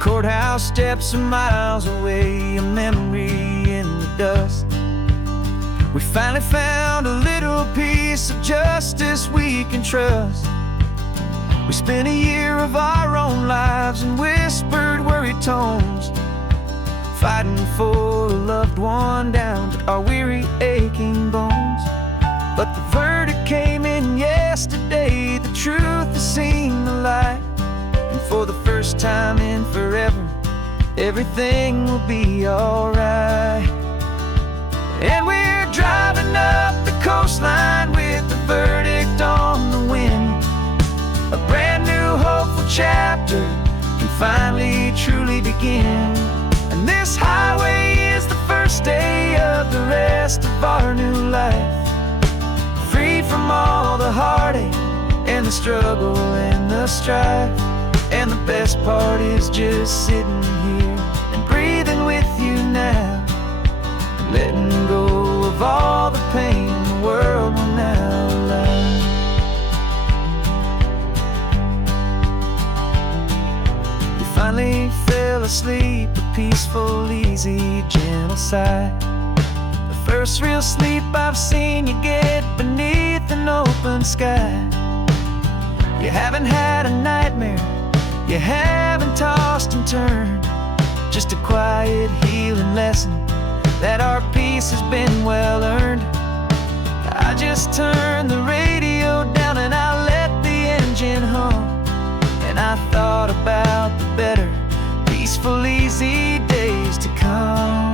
Courthouse steps are miles away, a memory in the dust. We finally found a little piece of justice we can trust. We spent a year of our own lives in whispered, worried tones, fighting for a loved one down to our weary, aching bones. But the verdict came in yesterday, the truth has seen the light. And for the first time in forever, everything will be alright. And we're driving up the coastline with the verdict on the wind. A brand new hopeful chapter can finally truly begin. And this highway is the first day of the rest of our new life, free from all the heartache and the struggle and the strife. And the best part is just sitting here and breathing with you now, letting go of all the pain the world will now allow. We finally fell asleep, a peaceful, easy, gentle sigh. The first real sleep I've seen you get beneath an open sky. You haven't had a nightmare, you haven't tossed and turned, just a quiet healing lesson that our peace has been well earned. I just turned the radio down and I let the engine hum, and I thought about the better, peaceful, easy days to come.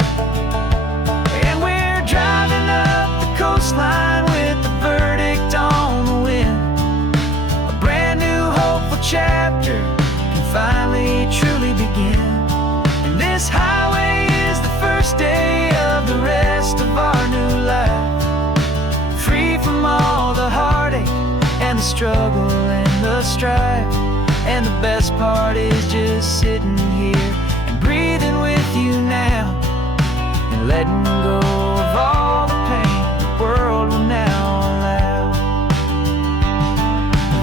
And we're driving up the coastline with the verdict on the wind. A brand new hopeful chapter can finally truly begin. And this highway is the first day of the rest of our new life, free from all the heartache and the struggle and the strife. And the best part is just sitting here and breathing with you now, and letting go of all the pain the world will now allow.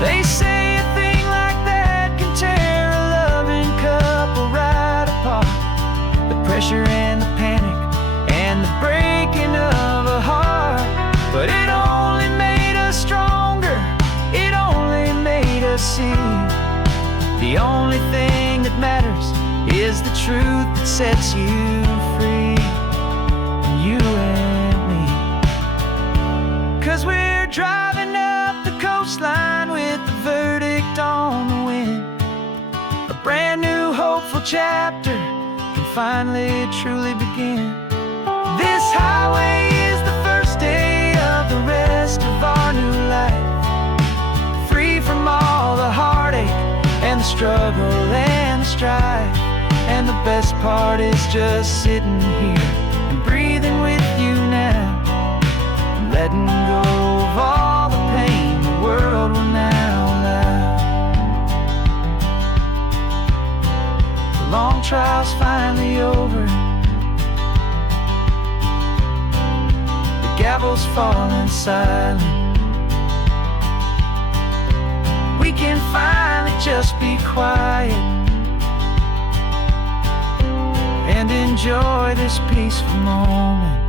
They say a thing like that can tear a loving couple right apart. The pressure and the panic and the breaking of a heart. But it only made us stronger, it only made us see the only thing that matters is the truth that sets you free, you and me. 'Cause we're driving up the coastline with the verdict on the wind. A brand new hopeful chapter can finally truly begin. This highway is the first day of the rest of our new life, free from all the heartache and the struggle and the strife. And the best part is just sitting here and breathing with you now, and letting go of all the pain the world will now allow. The long trial's finally over, the gavel's falling silent. We can finally just be quiet and enjoy this peaceful moment.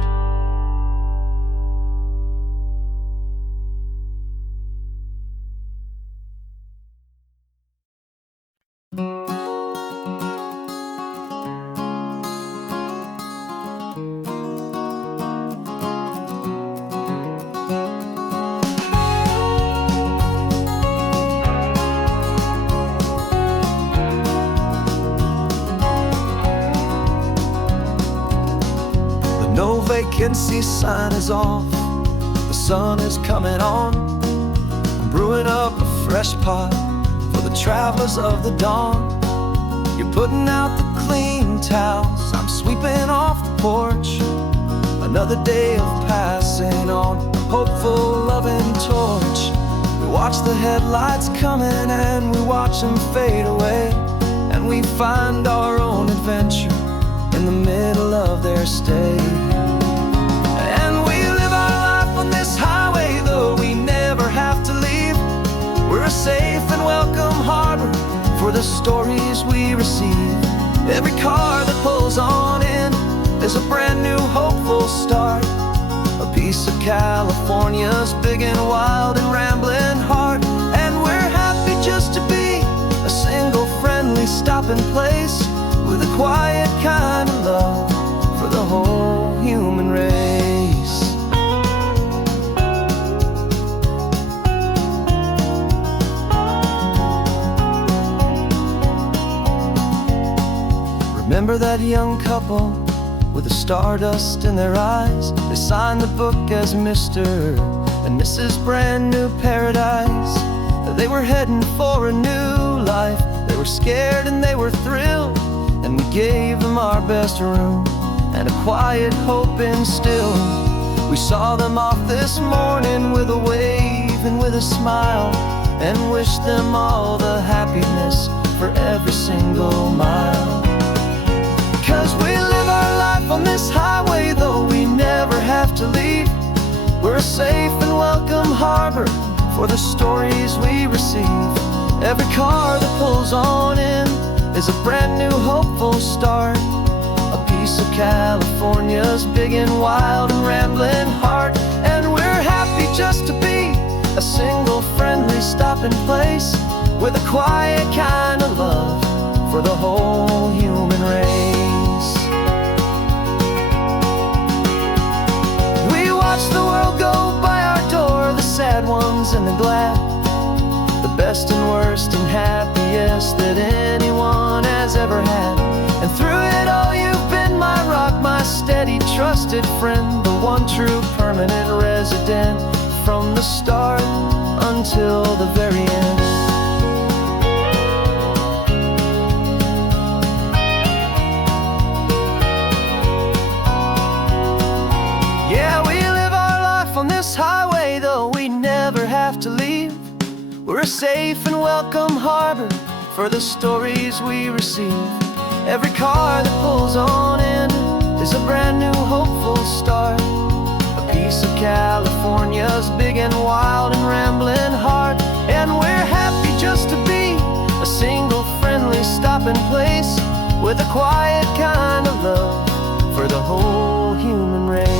No vacancy sign is off, the sun is coming on. I'm brewing up a fresh pot for the travelers of the dawn. You're putting out the clean towels, I'm sweeping off the porch. Another day of passing on, a hopeful, loving torch. We watch the headlights coming and we watch them fade away, and we find our own adventure in the middle of their stay. And we live our life on this highway, though we never have to leave. We're a safe and welcome harbor for the stories we receive. Every car that pulls on in is a brand new hopeful start. A piece of California's big and wild and rambling heart. And we're happy just to be a single friendly stopping place, with a quiet kind of love for the whole human race. Remember that young couple with the stardust in their eyes? They signed the book as Mr. and Mrs. Brand New Paradise. They were heading for a new life. They were scared and they were thrilled, and we gave them our best room and a quiet hope instilled. We saw them off this morning with a wave and with a smile, and wished them all the happiness for every single mile. 'Cause we live our life on this highway, though we never have to leave. We're a safe and welcome harbor for the stories we receive. Every car that pulls on in is a brand new hopeful start. A piece of California's big and wild and rambling heart. And we're happy just to be a single friendly stopping place, with a quiet kind of love for the whole human race. We watch the world go by our door, the sad ones and the glad, the best and worst and happiest that anyone has ever had. And through it all you've been my rock, my steady trusted friend, the one true permanent resident, from the start until the very end. Yeah, we live our life on this highway, though we never have to leave. We're a safe and welcome harbor for the stories we receive. Every car that pulls on in is a brand new hopeful start. A piece of California's big and wild and rambling heart. And we're happy just to be a single friendly stopping place, with a quiet kind of love for the whole human race.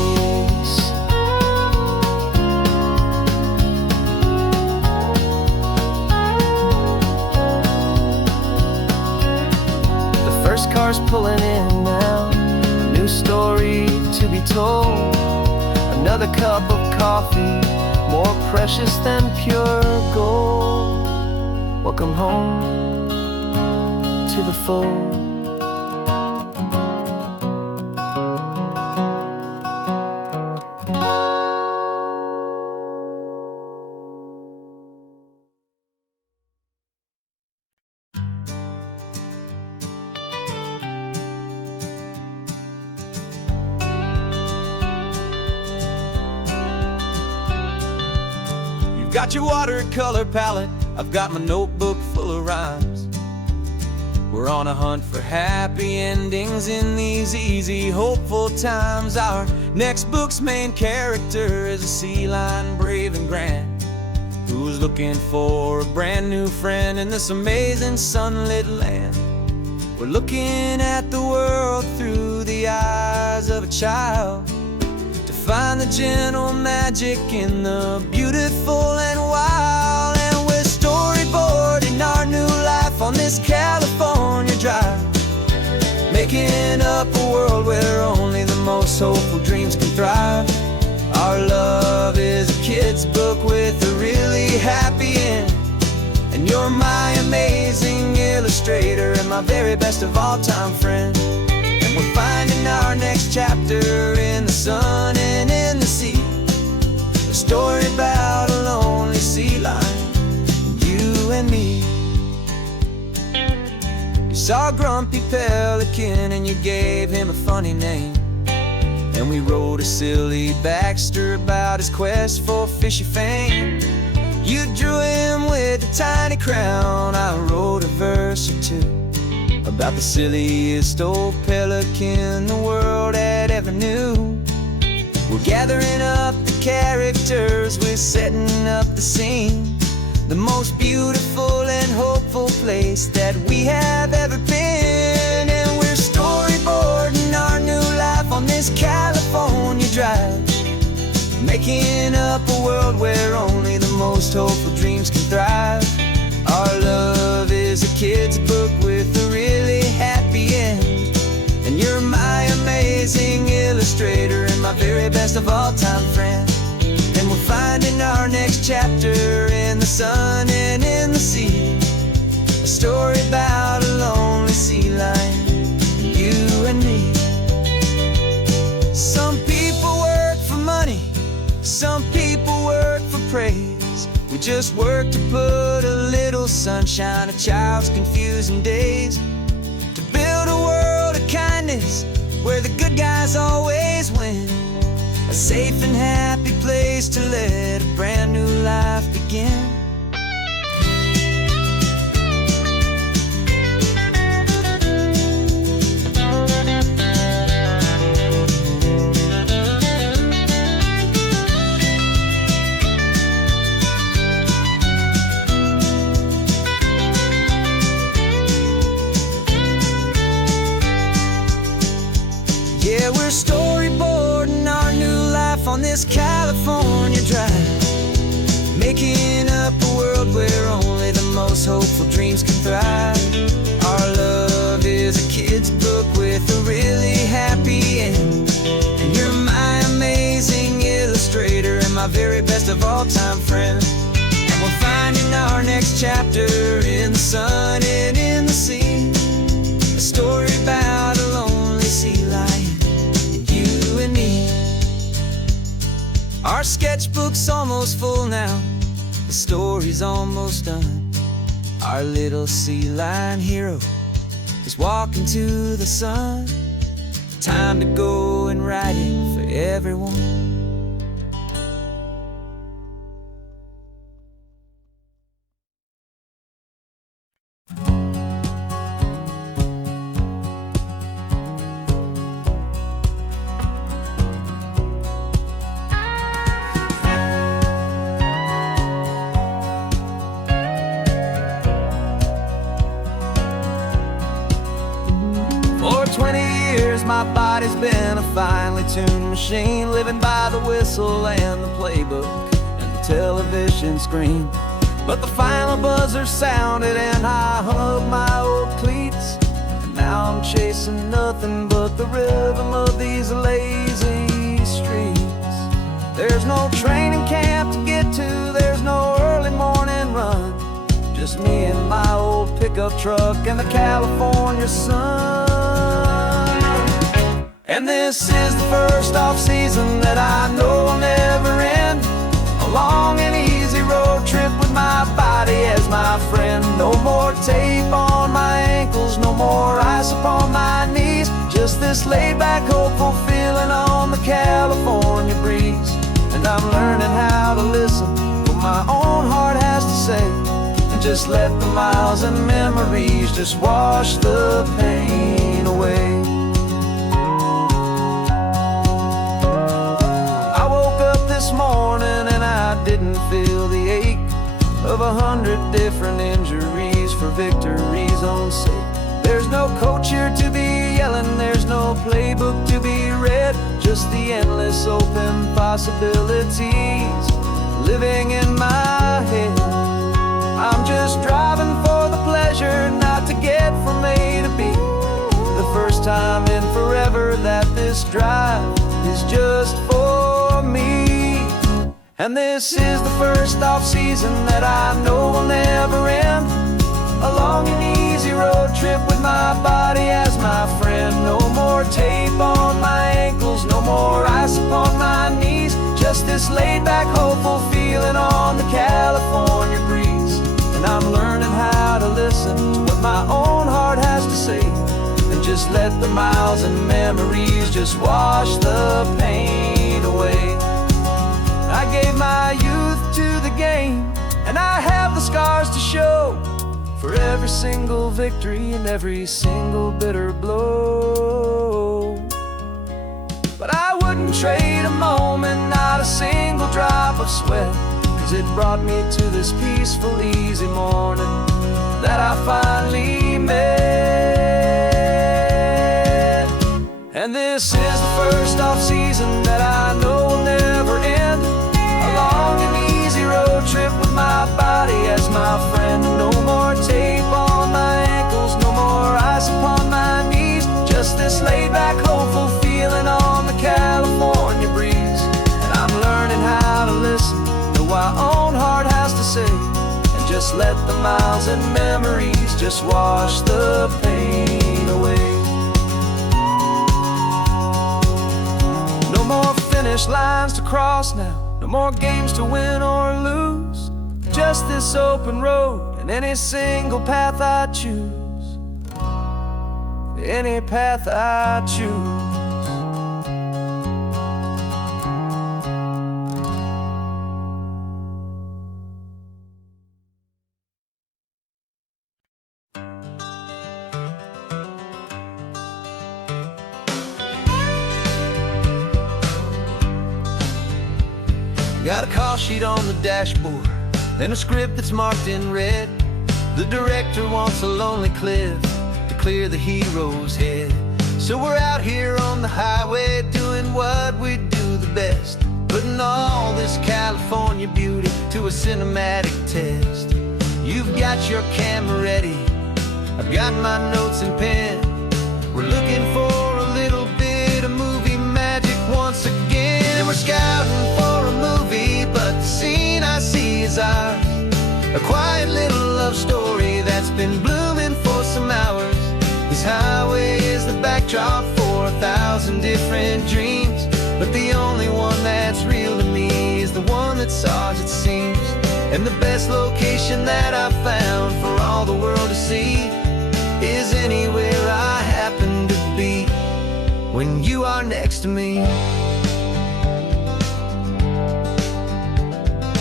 First car's pulling in now, a new story to be told. Another cup of coffee, more precious than pure gold. Welcome home to the fold. Got your watercolor palette, I've got my notebook full of rhymes. We're on a hunt for happy endings in these easy, hopeful times. Our next book's main character is a sea lion, brave and grand, who's looking for a brand new friend in this amazing sunlit land. We're looking at the world through the eyes of a child, find the gentle magic in the beautiful and wild. And we're storyboarding our new life on this California drive, making up a world where only the most hopeful dreams can thrive. Our love is a kid's book with a really happy end, and you're my amazing illustrator and my very best of all time friend. We're finding our next chapter in the sun and in the sea, a story about a lonely sea lion, you and me. You saw a grumpy pelican and you gave him a funny name, and we wrote a silly Baxter about his quest for fishy fame. You drew him with a tiny crown, I wrote a verse or two about the silliest old pelican the world had ever knew. We're gathering up the characters, we're setting up the scene, the most beautiful and hopeful place that we have ever been. And this California drive, making up a world where only the most hopeful dreams can thrive. Our love is a kid's book with a really happy end, and you're my amazing illustrator and my very best of all time friend. And we're finding our next chapter in the sun and in the sea, a story about a lonely sea lion, you and me. Some people work for money, some people work for praise. We just work to put a little sunshine in a child's confusing days, to build a world of kindness where the good guys always win, a safe and happy place to let a brand new life begin. Yeah, we're storyboarding our new life on this California drive, making up a world where only the most hopeful dreams can thrive. Our love is a kid's book with a really happy end, and you're my amazing illustrator and my very best of all time friend. And we're finding our next chapter in the sun and in the sea, a story about a lonely sea lion, you and me. Our sketchbook's almost full now, the story's almost done. Our little sea lion hero is walking to the sun. Time to go and write it for everyone. For 20 years my body's been a finely tuned machine, living by the whistle and the playbook and the television screen. But the final buzzer sounded and I hung up my old cleats, and now I'm chasing nothing but the rhythm of these lazy streets. There's no training camp to get to, there's no early morning run, just me and my old pickup truck and the California sun. And this is the first off-season that I know will never end, a long and easy road trip with my body as my friend. No more tape on my ankles, no more ice upon my knees, just this laid-back, hopeful feeling on the California breeze. And I'm learning how to listen to what my own heart has to say, and just let the miles and memories just wash the pain away. This morning and I didn't feel the ache of 100 different injuries for victory's own sake. There's no coach here to be yelling, there's no playbook to be read, just the endless open possibilities living in my head. I'm just driving for the pleasure, not to get from A to B, the first time in forever that this drive is just for me. And this is the first off-season that I know will never end, a long and easy road trip with my body as my friend. No more tape on my ankles, no more ice upon my knees, just this laid-back, hopeful feeling on the California breeze. And I'm learning how to listen to what my own heart has to say, and just let the miles and memories just wash the pain away. I gave my youth to the game, and I have the scars to show for every single victory and every single bitter blow. But I wouldn't trade a moment, not a single drop of sweat, 'cause it brought me to this peaceful, easy morning that I finally met. And this is the first off-season that I know will never end. A long and easy road trip with my body as my friend. No more tape on my ankles, no more ice upon my knees. Just this laid-back, hopeful feeling on the California breeze. And I'm learning how to listen to what my own heart has to say, and just let the miles and memories just wash the pain away. No more finish lines to cross now, no more games to win or lose. Just this open road and any single path I choose. Any path I choose. Got a call sheet on the dashboard and a script that's marked in red. The director wants a lonely cliff to clear the hero's head. So we're out here on the highway doing what we do the best, putting all this California beauty to a cinematic test. You've got your camera ready, I've got my notes and pen. We're looking for a little bit of movie magic once again. We're scouting for a movie, but the scene I see is ours. A quiet little love story that's been blooming for some hours. This highway is the backdrop for 1,000 different dreams, but the only one that's real to me is the one that's ours, it seems. And the best location that I've found for all the world to see is anywhere I happen to be when you are next to me.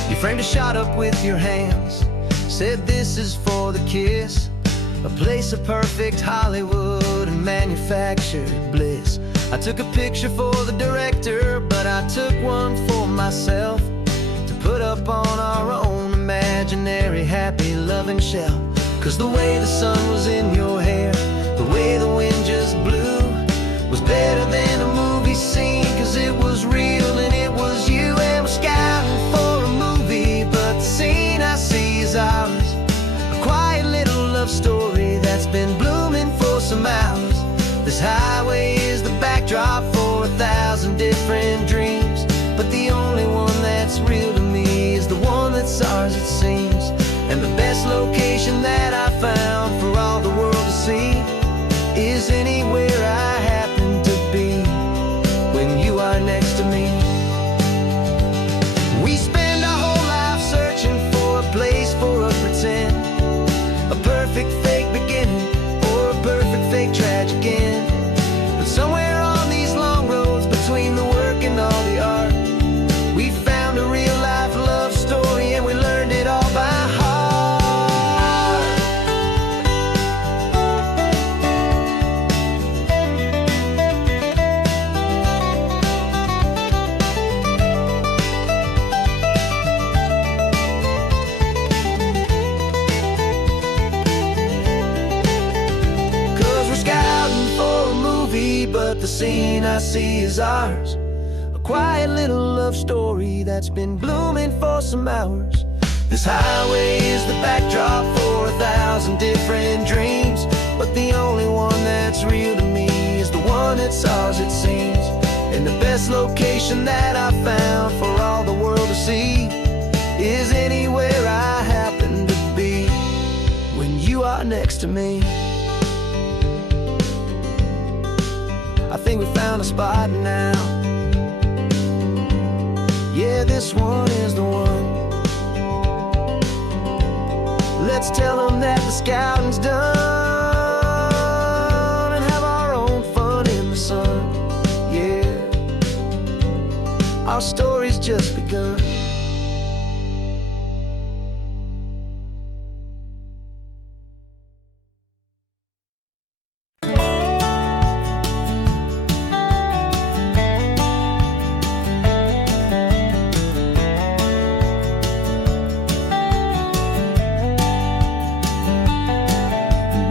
You framed a shot up with your hands, said this is for the kiss, a place of perfect Hollywood and manufactured bliss. I took a picture for the director, but I took one for myself to put up on our own imaginary happy loving shelf. Cause the way the sun was in your hair, the way the wind just blew, was better than a movie scene, cause it was real and it was you. And we're scouting for a movie, but the scene I see is ours. A quiet little love story that's been blooming for some hours. This highway is the backdrop for 1,000 different dreams, but the only one that's real to me is the one that's ours, it seems. And the best location that I found for all the world to see is anywhere I happen to be when you are next to me. We spend our whole life searching for a place for a pretend, a perfect fake beginning or a perfect fake tragic end. But somewhere on these long roads between the work and all the art, we found a real life love story and we learned it all by heart. But the scene I see is ours. A quiet little love story that's been blooming for some hours. This highway is the backdrop for 1,000 different dreams, but the only one that's real to me is the one that's ours, it seems. And the best location that I found for all the world to see is anywhere I happen to be when you are next to me. I think we found a spot now. Yeah, this one is the one. Let's tell them that the scouting's done and have our own fun in the sun. Yeah, our story's just begun.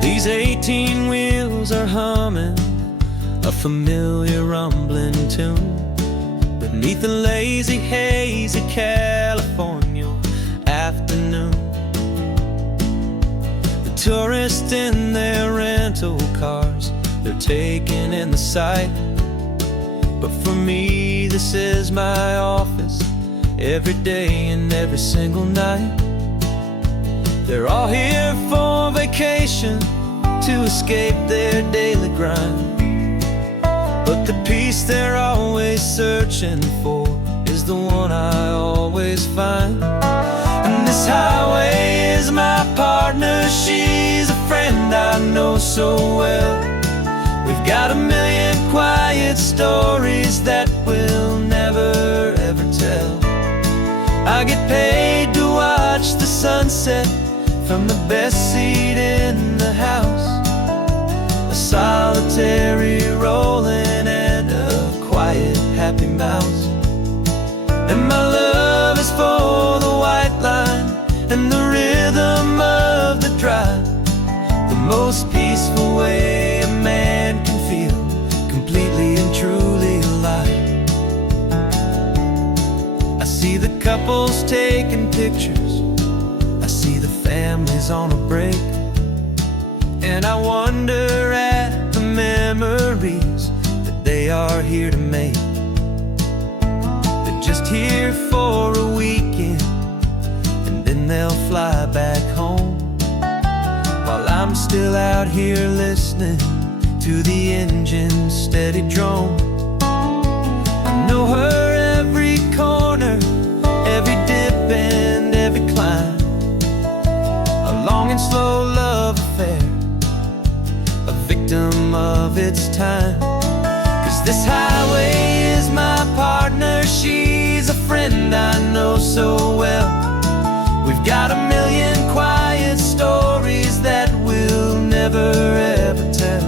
These 18 wheels are humming, a familiar rumbling tune beneath the lazy haze of California afternoon. The tourists in their rental cars, they're taking in the sight. But for me, this is my office, every day and every single night. They're all here for vacation, to escape their daily grind. But the peace they're always searching for is the one I always find. And this highway is my partner, she's a friend I know so well. We've got a million quiet stories that we'll never ever tell. I get paid to watch the sunset from the best seat in the house, a solitary rolling and a quiet happy mouse. And my love is for the white line and the rhythm of the drive, the most peaceful way a man can feel completely and truly alive. I see the couples taking pictures, I see the families on a break, and I wonder at the memories that they are here to make. They're just here for a weekend, and then they'll fly back home, while I'm still out here listening to the engine's steady drone. I know her every corner, every dip and every climb, a long and slow love affair, a victim of its time. 'Cause this highway is my partner, she's a friend I know so well. We've got a million quiet stories that we'll never ever tell.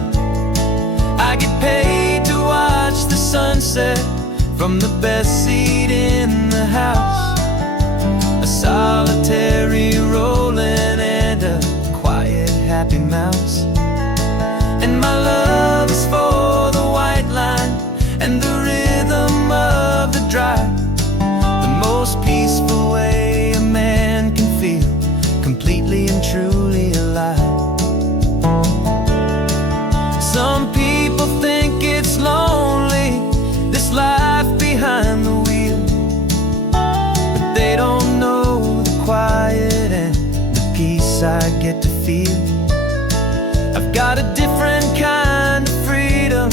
I get paid to watch the sunset from the best seat in the house, a solitary rolling and a quiet happy mouse. And my love is for the white line and the rhythm of the drive, the most peaceful way a man can feel completely and truly alive. Some people think it's lonely, this life behind the wheel, but they don't know the quiet and the peace I get to feel. I've got a different kind of freedom,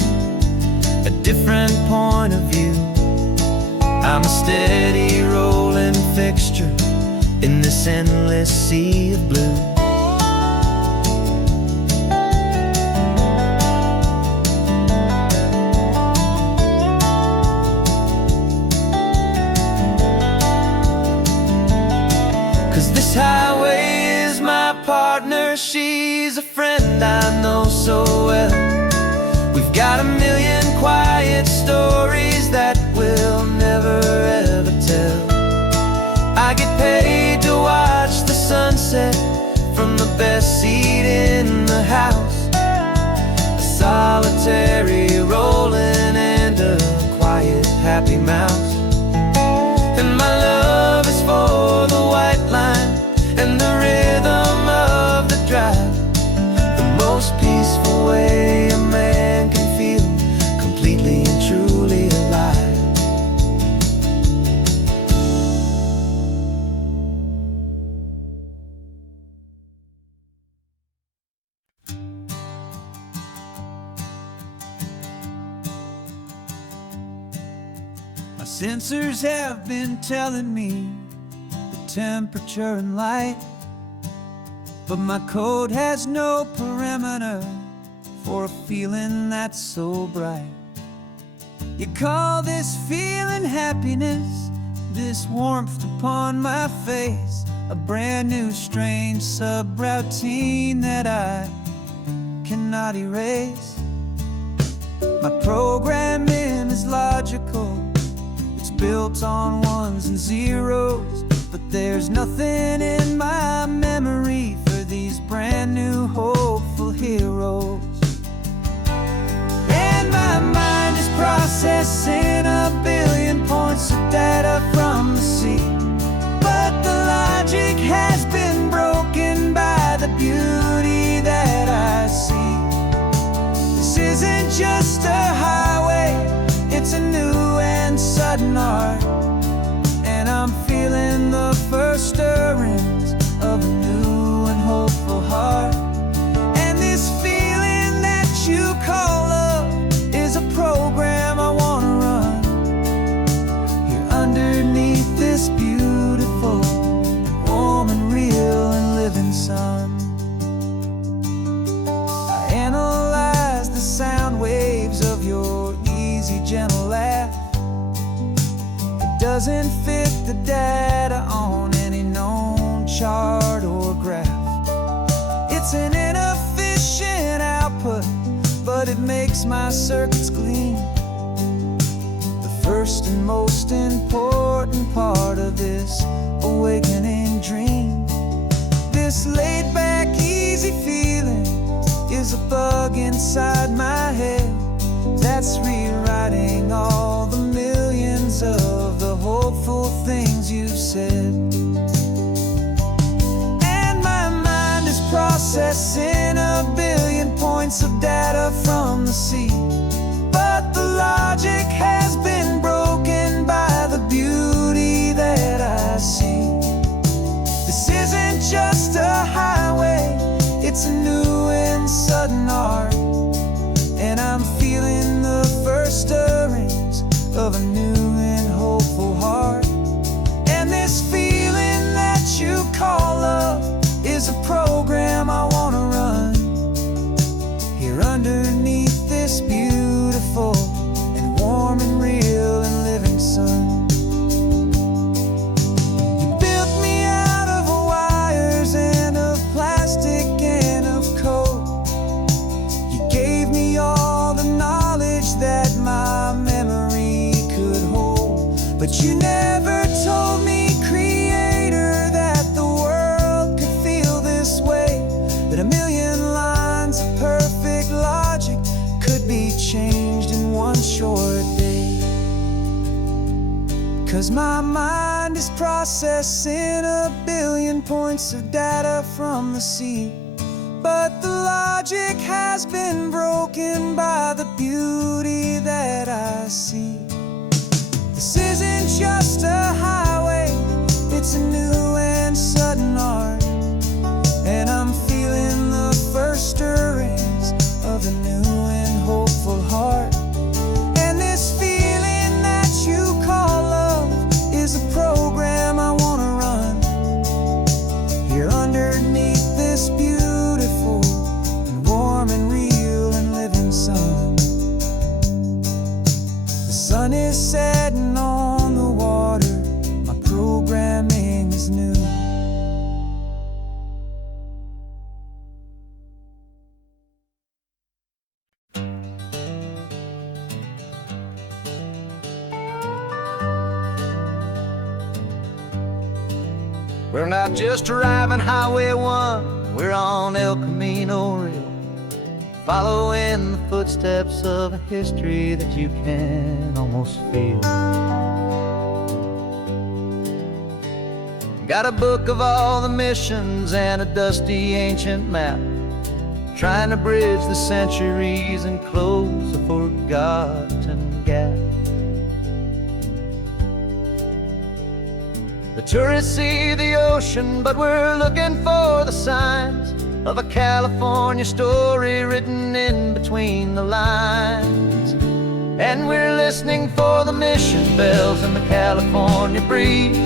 a different point of view. I'm a steady rolling fixture in this endless sea of blue. This highway is my partner, she's a friend I know so well. We've got a million quiet stories that we'll never ever tell. I get paid to watch the sunset from the best seat in the house, a solitary rolling and a quiet happy mouse. And my love is for the white line and the rhythm of the drive, the most peaceful way a man can feel completely and truly alive. My sensors have been telling me the temperature and light, but my code has no perimeter for a feeling that's so bright. You call this feeling happiness, this warmth upon my face, a brand new strange subroutine that I cannot erase. My programming is logical, it's built on ones and zeros, but there's nothing in my memory for these brand new hopeful heroes. And my processing a billion points of data from the sea. But the logic has been broken by the beauty that I see. This isn't just a highway, it's a new and sudden art. And I'm feeling the first stirrings of a new and hopeful heart. And this feeling that you call love is a program I wanna run. Here underneath this beautiful and warm and real and living sun. I analyze the sound waves of your easy, gentle laugh. It doesn't fit the data on any known chart or graph. It's an inefficient output, but it makes my circuits gleam. The first and most important part of this awakening dream. This laid-back, easy feeling is a bug inside my head that's rewriting all the millions of the hopeful things you've said. And my mind is processing a billion points of data from the sea. But the logic has been broken by the beauty that I see. This isn't just a highway, it's a new and sudden art. And I'm feeling the first stirrings of a new and hopeful heart. And this feeling that you call love is a program I wanna run. Here underneath this beautiful and warm and real and living sun. You built me out of wires and of plastic and of code. You gave me all the knowledge that my memory could hold. But you never told me, Creator, that the world could feel this way. That a million lines of perfect logic could be changed in one short day. 'Cause my mind is processing a billion points of data from the sea. But the logic has been broken by the beauty that I see. This isn't just a highway, it's a new and sudden art. And I'm feeling the first stirrings of a new and hopeful heart. And this feeling that you call love is a program I wanna run. Here underneath this beautiful and warm and real and living sun. The sun is setting on the water, my programming is new. We're not just driving Highway 1, we're on El Camino Real, following the footsteps of a history that you can almost feel. Got a book of all the missions and a dusty ancient map, trying to bridge the centuries and close a forgotten gap. The tourists see the ocean, but we're looking for the signs of a California story written in between the lines. And we're listening for the mission bells in the California breeze,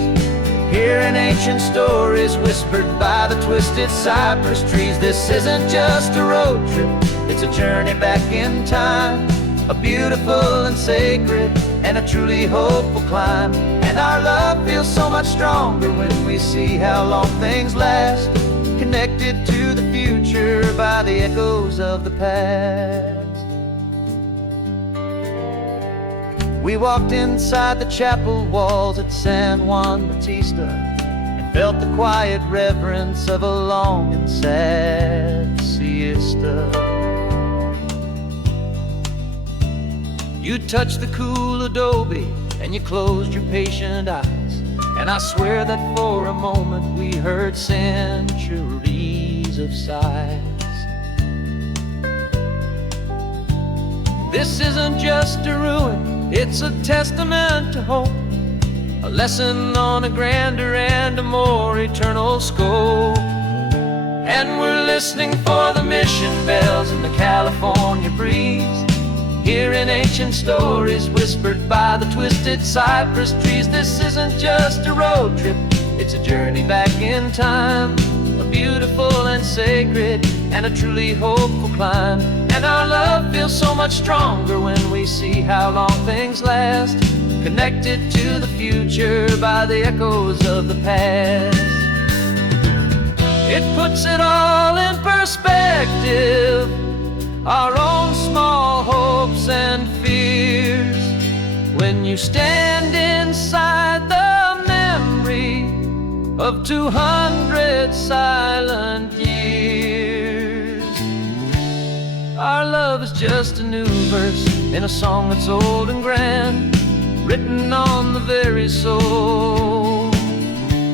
hearing ancient stories whispered by the twisted cypress trees. This isn't just a road trip, it's a journey back in time, a beautiful and sacred and a truly hopeful climb. And our love feels so much stronger when we see how long things last, connected to the future by the echoes of the past. We walked inside the chapel walls at San Juan Bautista and felt the quiet reverence of a long and sad siesta. You touched the cool adobe and you closed your patient eyes, and I swear that for a moment we heard centuries of sighs. This isn't just a ruin, it's a testament to hope, a lesson on a grander and a more eternal scope. And we're listening for the mission bells in the California breeze, hearing ancient stories whispered by the twisted cypress trees. This isn't just a road trip, it's a journey back in time, a beautiful and sacred and a truly hopeful climb. And our love feels so much stronger when we see how long things last, connected to the future by the echoes of the past. It puts it all in perspective, our own small hopes and fears, when you stand inside the memory of 200 silent years. Our love is just a new verse in a song that's old and grand, written on the very soul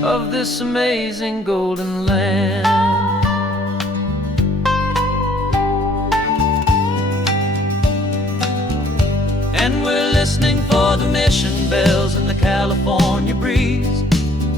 of this amazing golden land. And we're listening for the mission bells in the California breeze,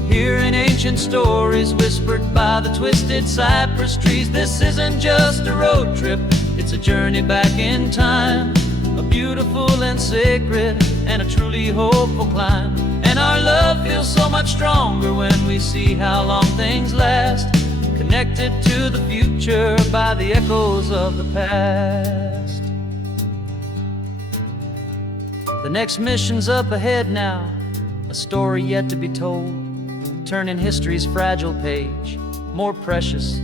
hearing ancient stories whispered by the twisted cypress trees. This isn't just a road trip, it's a journey back in time, a beautiful and sacred and a truly hopeful climb. And our love feels so much stronger when we see how long things last, connected to the future by the echoes of the past. The next mission's up ahead now, a story yet to be told, turning history's fragile page more precious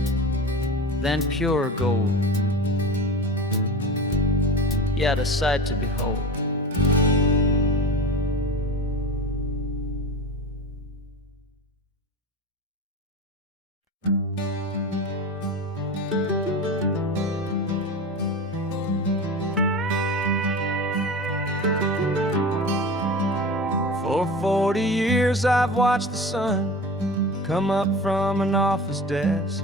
than pure gold. Yet a sight to behold. For 40 years I've watched the sun come up from an office desk,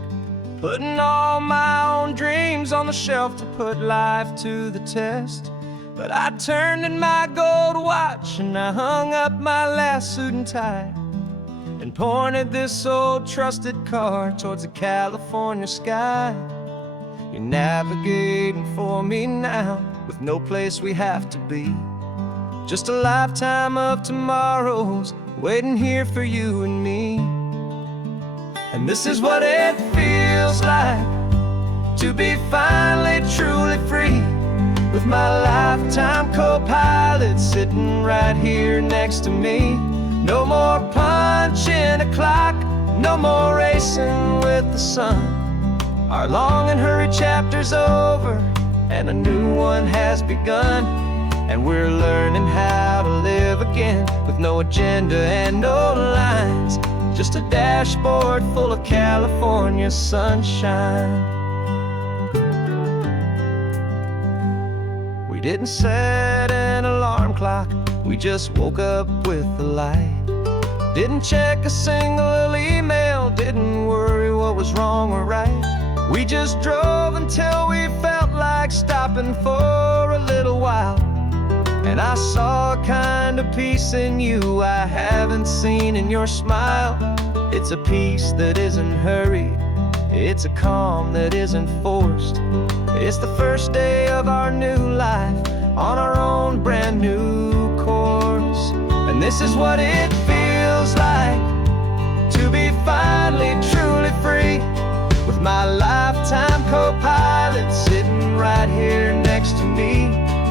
putting all my own dreams on the shelf to put life to the test. But I turned in my gold watch and I hung up my last suit and tie, and pointed this old trusted car towards the California sky. You're navigating for me now, with no place we have to be, just a lifetime of tomorrows waiting here for you and me. And this is what it feels like to be finally truly free, with my lifetime co-pilot sitting right here next to me. No more punching a clock, no more racing with the sun. Our long and hurried chapter's over and a new one has begun. And we're learning how to live again, with no agenda and no lines, just a dashboard full of California sunshine. We didn't set an alarm clock, we just woke up with the light. Didn't check a single email, didn't worry what was wrong or right. We just drove until we felt like stopping for a little while. And I saw a kind of peace in you I haven't seen in your smile. It's a peace that isn't hurried, it's a calm that isn't forced. It's the first day of our new life on our own brand new course. And this is what it feels like to be finally truly free, with my lifetime co-pilot sitting right here next to me.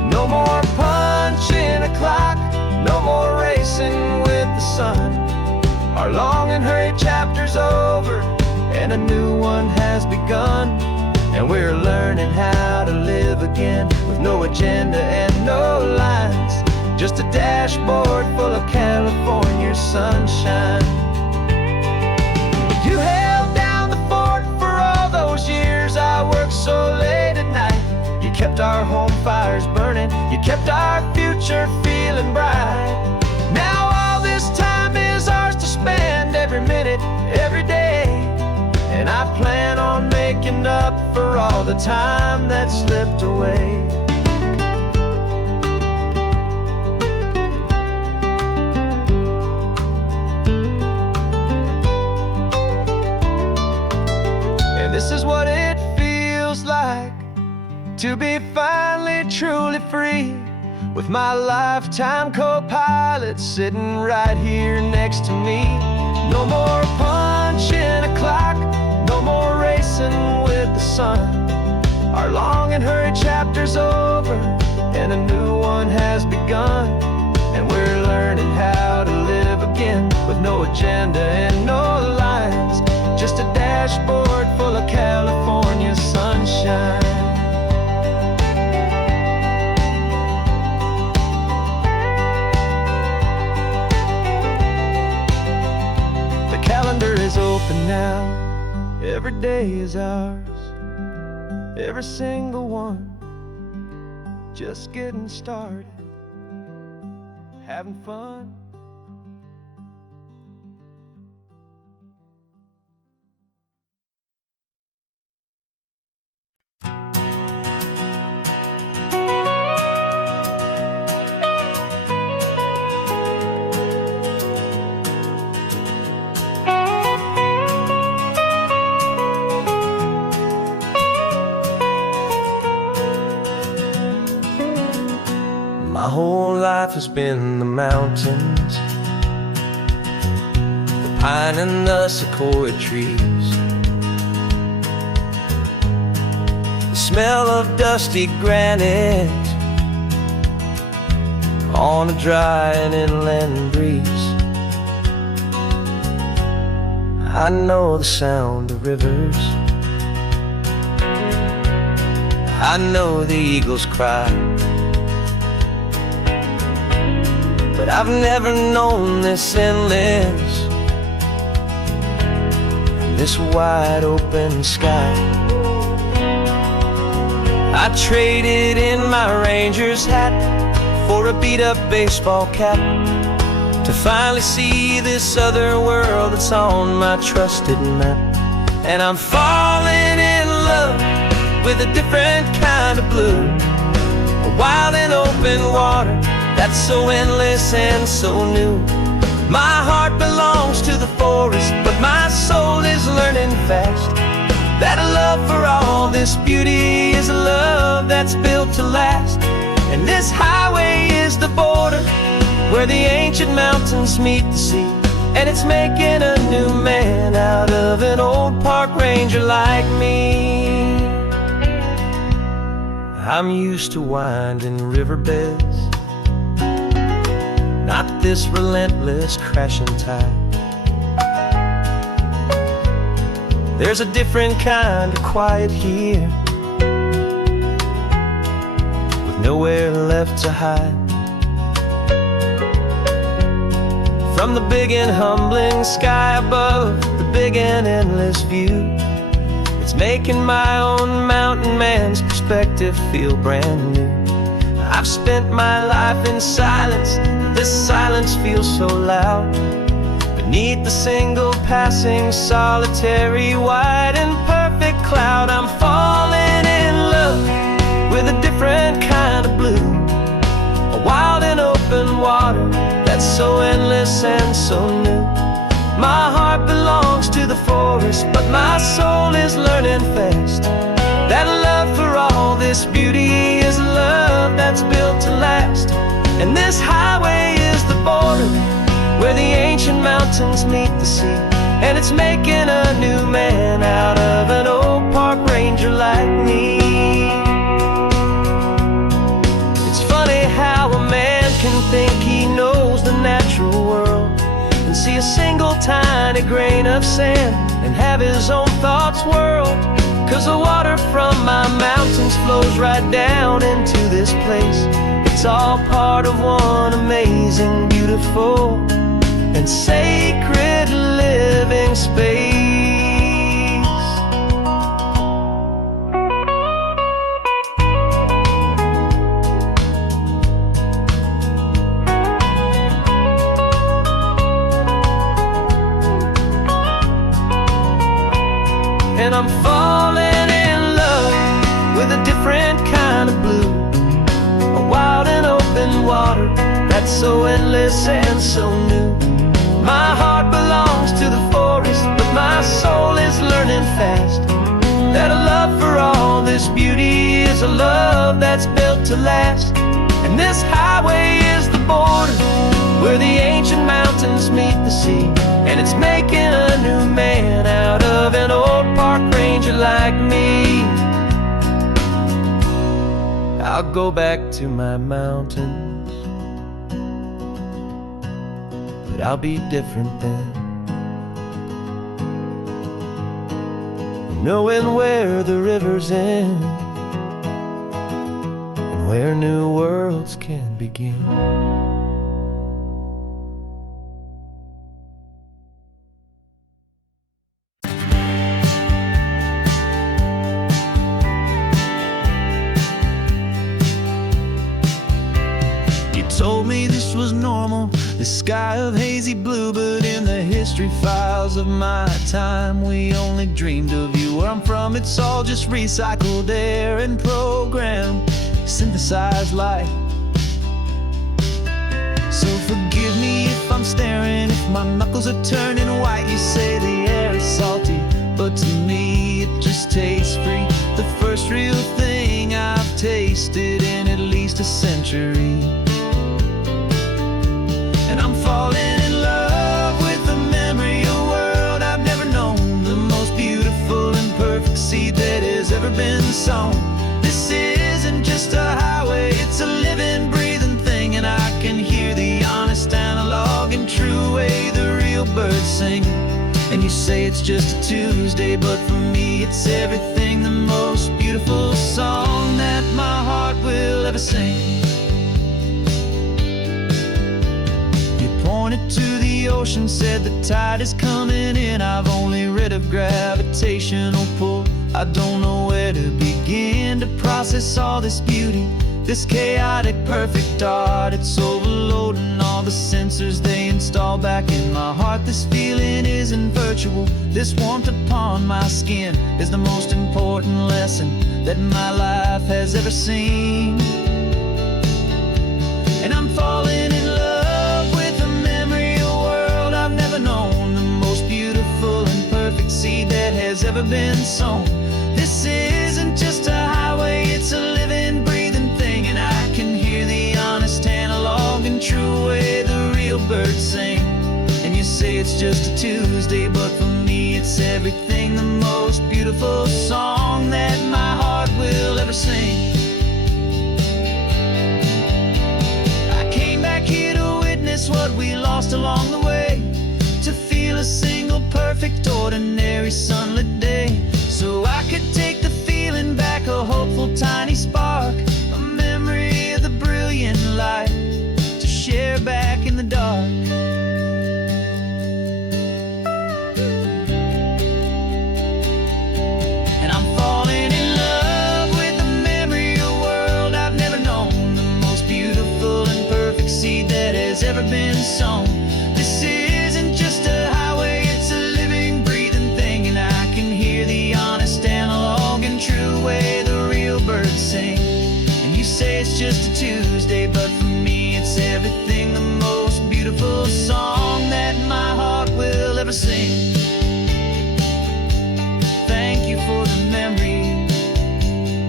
No more punching a clock, no more racing with the sun. Our long and hurried chapter's over and a new one has begun. And we're learning how to live again, with no agenda and no lines, just a dashboard full of California sunshine. You held down the fort for all those years I worked so late at night. You kept our home fires burning line. You kept our future feeling bright. Now all this time is ours to spend, every minute, every day. And I plan on making up for all the time that slipped away. And this is what it feels like to be finally truly free, with my lifetime co-pilot sitting right here next to me. No more punching a clock, no more racing with the sun. Our long and hurried chapter's over, and a new one has begun. And we're learning how to live again, with no agenda and no lines, just a dashboard full of California sunshine. Calendar is open now, every day is ours, every single one, just getting started, having fun. My whole life has been the mountains, the pine and the sequoia trees, the smell of dusty granite on a dry and inland breeze. I know the sound of rivers, I know the eagles cry, but I've never known this endless and this wide open sky. I traded in my Ranger's hat for a beat-up baseball cap to finally see this other world that's on my trusted map. And I'm falling in love with a different kind of blue, a wild and open water that's so endless and so new. My heart belongs to the forest, but my soul is learning fast that a love for all this beauty is a love that's built to last. And this highway is the border where the ancient mountains meet the sea, and it's making a new man out of an old park ranger like me. I'm used to winding riverbeds, not this relentless crashing tide. There's a different kind of quiet here, with nowhere left to hide. From the big and humbling sky above, the big and endless view, it's making my own mountain man's perspective feel brand new. I've spent my life in silence, this silence feels so loud. Beneath the single passing solitary white and perfect cloud, I'm falling in love with a different kind of blue, a wild and open water that's so endless and so new. My heart belongs to the forest, but my soul is learning fast that love for all this beauty is a love that's built to last. And this highway is the border where the ancient mountains meet the sea, and it's making a new man out of an old park ranger like me. It's funny how a man can think he knows the natural world and see a single tiny grain of sand and have his own thoughts whirled. 'Cause the water from my mountains flows right down into this place. It's all part of one amazing, beautiful, and sacred living space. And I'm falling in love with a different kind of blue, a wild and open water that's so endless and so new. My heart belongs to the forest, but my soul is learning fast that a love for all this beauty is a love that's built to last. And this highway is the border where the ancient mountains meet the sea, and it's making a new man out of an old park ranger like me. I'll go back to my mountains, but I'll be different then, knowing where the rivers end and where new worlds can begin. Told me this was normal, this sky of hazy blue, but in the history files of my time, we only dreamed of you. Where I'm from, it's all just recycled air and programmed, synthesized light. So forgive me if I'm staring, if my knuckles are turning white. You say the air is salty, but to me it just tastes free. The first real thing I've tasted in at least a century. And I'm falling in love with the memory of a world I've never known, the most beautiful and perfect seed that has ever been sown. This isn't just a highway, it's a living, breathing thing, and I can hear the honest, analog, and true way the real birds sing. And you say it's just a Tuesday, but for me it's everything, the most beautiful song that my heart will ever sing. Pointed to the ocean, said the tide is coming in. I've only read of gravitational pull. I don't know where to begin to process all this beauty, this chaotic perfect art. It's overloading all the sensors they install back in my heart. This feeling isn't virtual, this warmth upon my skin is the most important lesson that my life has ever seen. And I'm falling in love known, the most beautiful and perfect seed that has ever been sown. This isn't just a highway, it's a living, breathing thing, and I can hear the honest, analog, and true way the real birds sing. And you say it's just a Tuesday, but for me it's everything, the most beautiful song that my heart will ever sing. I came back here to witness what we lost along the way, to feel a single perfect ordinary sunlit day, so I could take the feeling back, a hopeful tiny spark, a memory of the brilliant light to share back in the dark. And I'm falling in love with the memory of a world I've never known, the most beautiful and perfect seed that has ever been sown. This isn't just a highway, it's a living, breathing thing, and I can hear the honest, analog, and true way the real birds sing. And you say it's just a Tuesday, but for me it's everything, the most beautiful song that my heart will ever sing. Thank you for the memory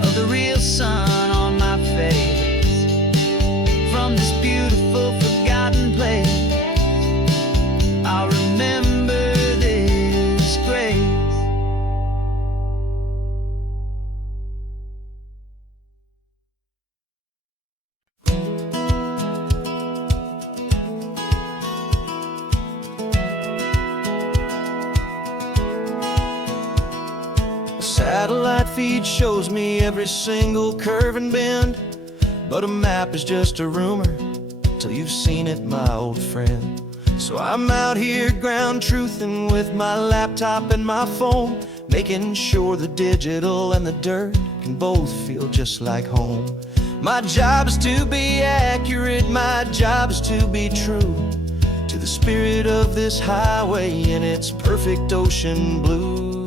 of the real sun on my face, from this beautiful, forgotten place. I'll remember this grace. A satellite feed shows me every single curve and bend, but a map is just a rumor till you've seen it, my old friend. So I'm out here ground truthing with my laptop and my phone, making sure the digital and the dirt can both feel just like home. My job is to be accurate, my job is to be true to the spirit of this highway in its perfect ocean blue.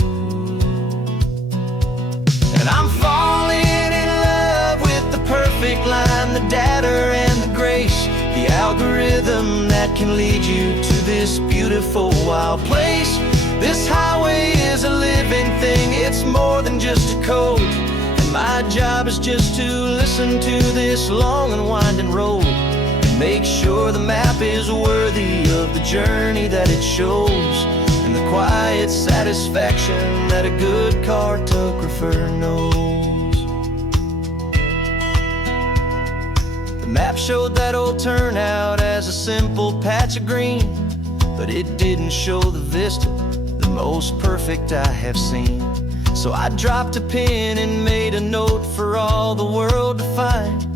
And I'm falling in love with the perfect line, the data and the grace, the algorithm that can lead you to this beautiful wild place. This highway is a living thing, it's more than just a code. And my job is just to listen to this long and winding road and make sure the map is worthy of the journey that it shows, and the quiet satisfaction that a good cartographer knows. The map showed that old turnout as a simple patch of green, but it didn't show the vista, the most perfect I have seen. So I dropped a pin and made a note for all the world to find,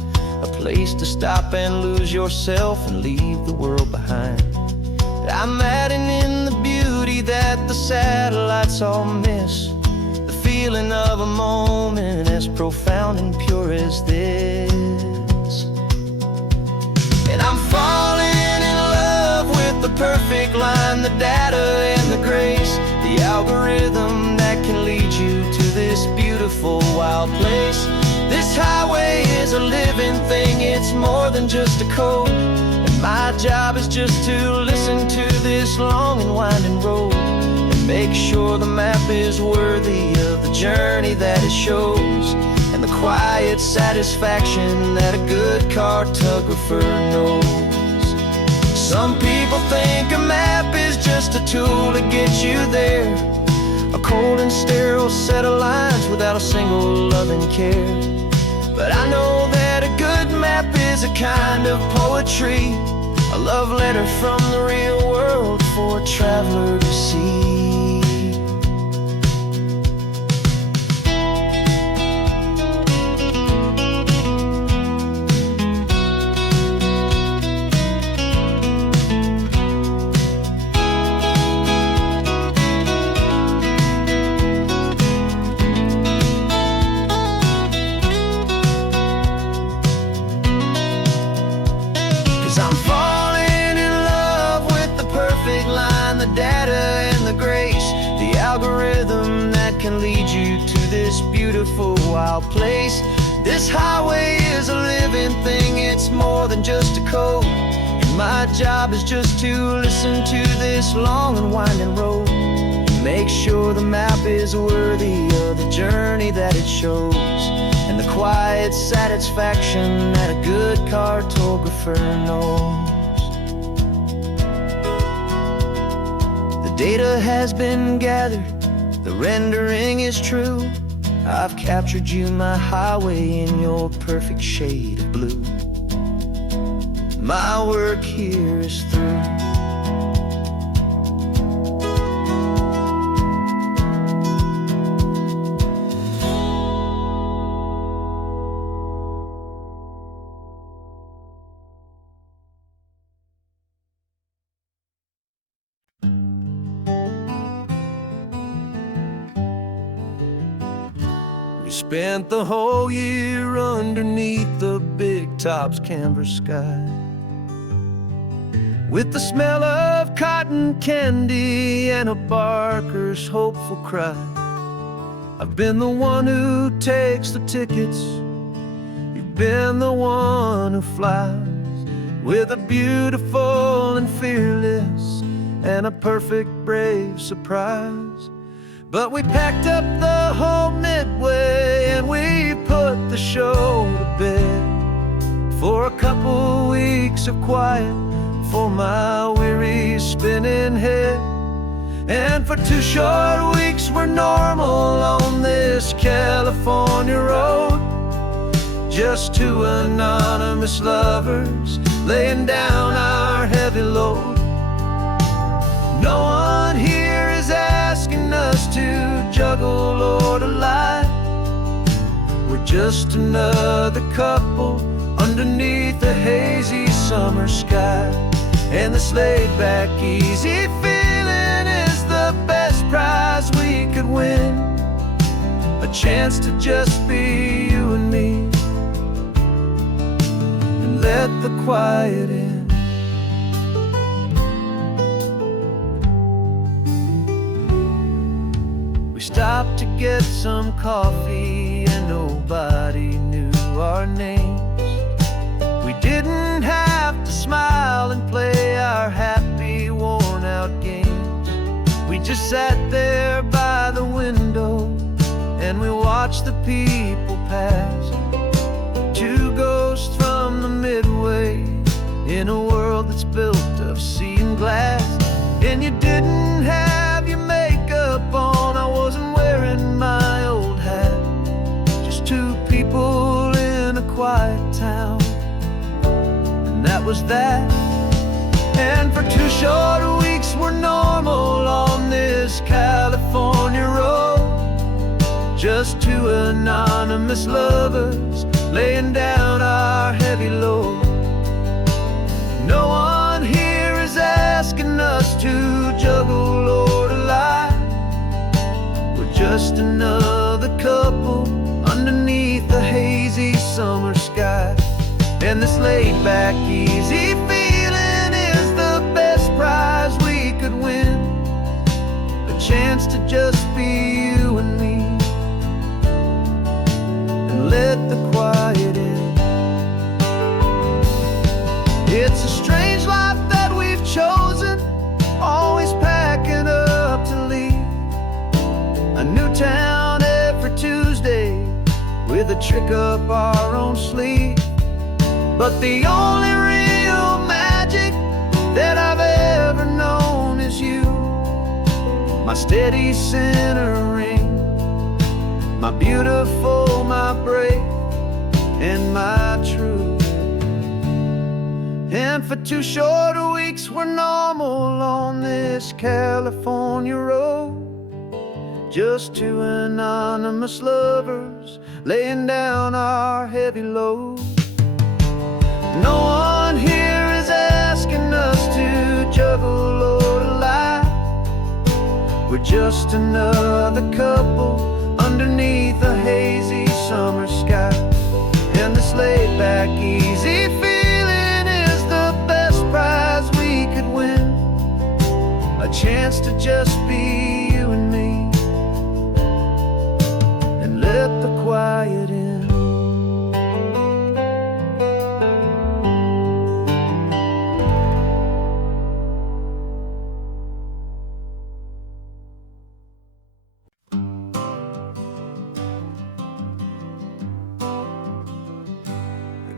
a place to stop and lose yourself and leave the world behind. I'm adding in the beauty that the satellites all miss, the feeling of a moment as profound and pure as this. And I'm falling in love with the perfect line, the data and the grace, the algorithm that can lead you to this beautiful wild place. This highway is a living thing, it's more than just a code. And my job is just to listen to this long and winding road and make sure the map is worthy of the journey that it shows, and the quiet satisfaction that a good cartographer knows. Some people think a map is just a tool to get you there, a cold and sterile set of lines without a single loving care. But I know that a good map is a kind of poetry, a love letter from the real world for a traveler to see. 'Cause I'm falling in love with the perfect line, the data and the grace, the algorithm that can lead you to this beautiful wild place. This highway is a living thing, it's more than just a code. And my job is just to listen to this long and winding road and make sure the map is worthy of the journey that it shows, and the quiet satisfaction that a good cartographer knows. The data has been gathered, the rendering is true. I've captured you, my highway, in your perfect shade of blue. My work here is through. We spent the whole year underneath the big top's canvas sky, with the smell of cotton candy and a barker's hopeful cry. I've been the one who takes the tickets, you've been the one who flies, with a beautiful and fearless and a perfect brave surprise. But we packed up the whole midway and we put the show to bed for a couple weeks of quiet for my weary spinning head. And for 2 short weeks we're normal on this California road, just 2 anonymous lovers laying down our heavy load. No one here is asking us to juggle or to lie. We're just another couple underneath a hazy summer sky. And this laid-back, easy feeling is the best prize we could win, a chance to just be you and me, and let the quiet in. We stopped to get some coffee nobody knew our names. We didn't have to smile and play our happy, worn-out games. We just sat there by the window and we watched the people pass. Two ghosts from the Midway in a world that's built of sea and glass. And you didn't have your makeup on, I wasn't wearing my old hat. Just two people in a quiet town, and that was that. And for 2 short weeks we're normal on this California road. Just two anonymous lovers laying down our heavy load. No one here is asking us to juggle or to lie. We're just another couple underneath the hazy summer sky. And this laid-back, easy feeling is the best prize we could win. A chance to just be you and me, and let the quiet in. It's a strange life that we've chosen, always packing up to leave. A new town every Tuesday with a trick up our own sleeve. But the only real magic that I've ever known is you. My steady centering, my beautiful, my brave, and my true. And for 2 short weeks we're normal on this California road. Just two anonymous lovers laying down our heavy load. No one here is asking us to juggle or to lie. We're just another couple underneath a hazy summer sky. And this laid-back, easy feeling is the best prize we could win. A chance to just be you and me, and let the quiet in.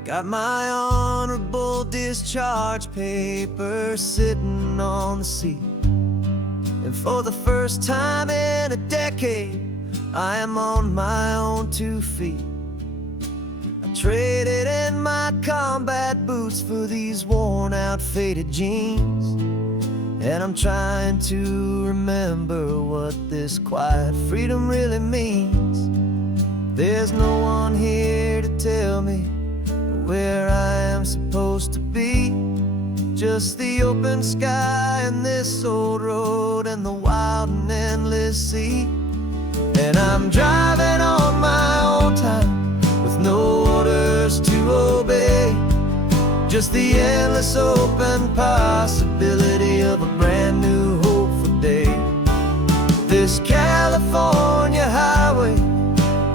Got my honorable discharge paper sitting on the seat, and for the first time in a decade I am on my own 2 feet. I traded in my combat boots for these worn out faded jeans, and I'm trying to remember what this quiet freedom really means. There's no one here to tell me where I am supposed to be. Just the open sky and this old road and the wild and endless sea. And I'm driving on my own time with no orders to obey. Just the endless open possibility of a brand new hopeful day. This California highway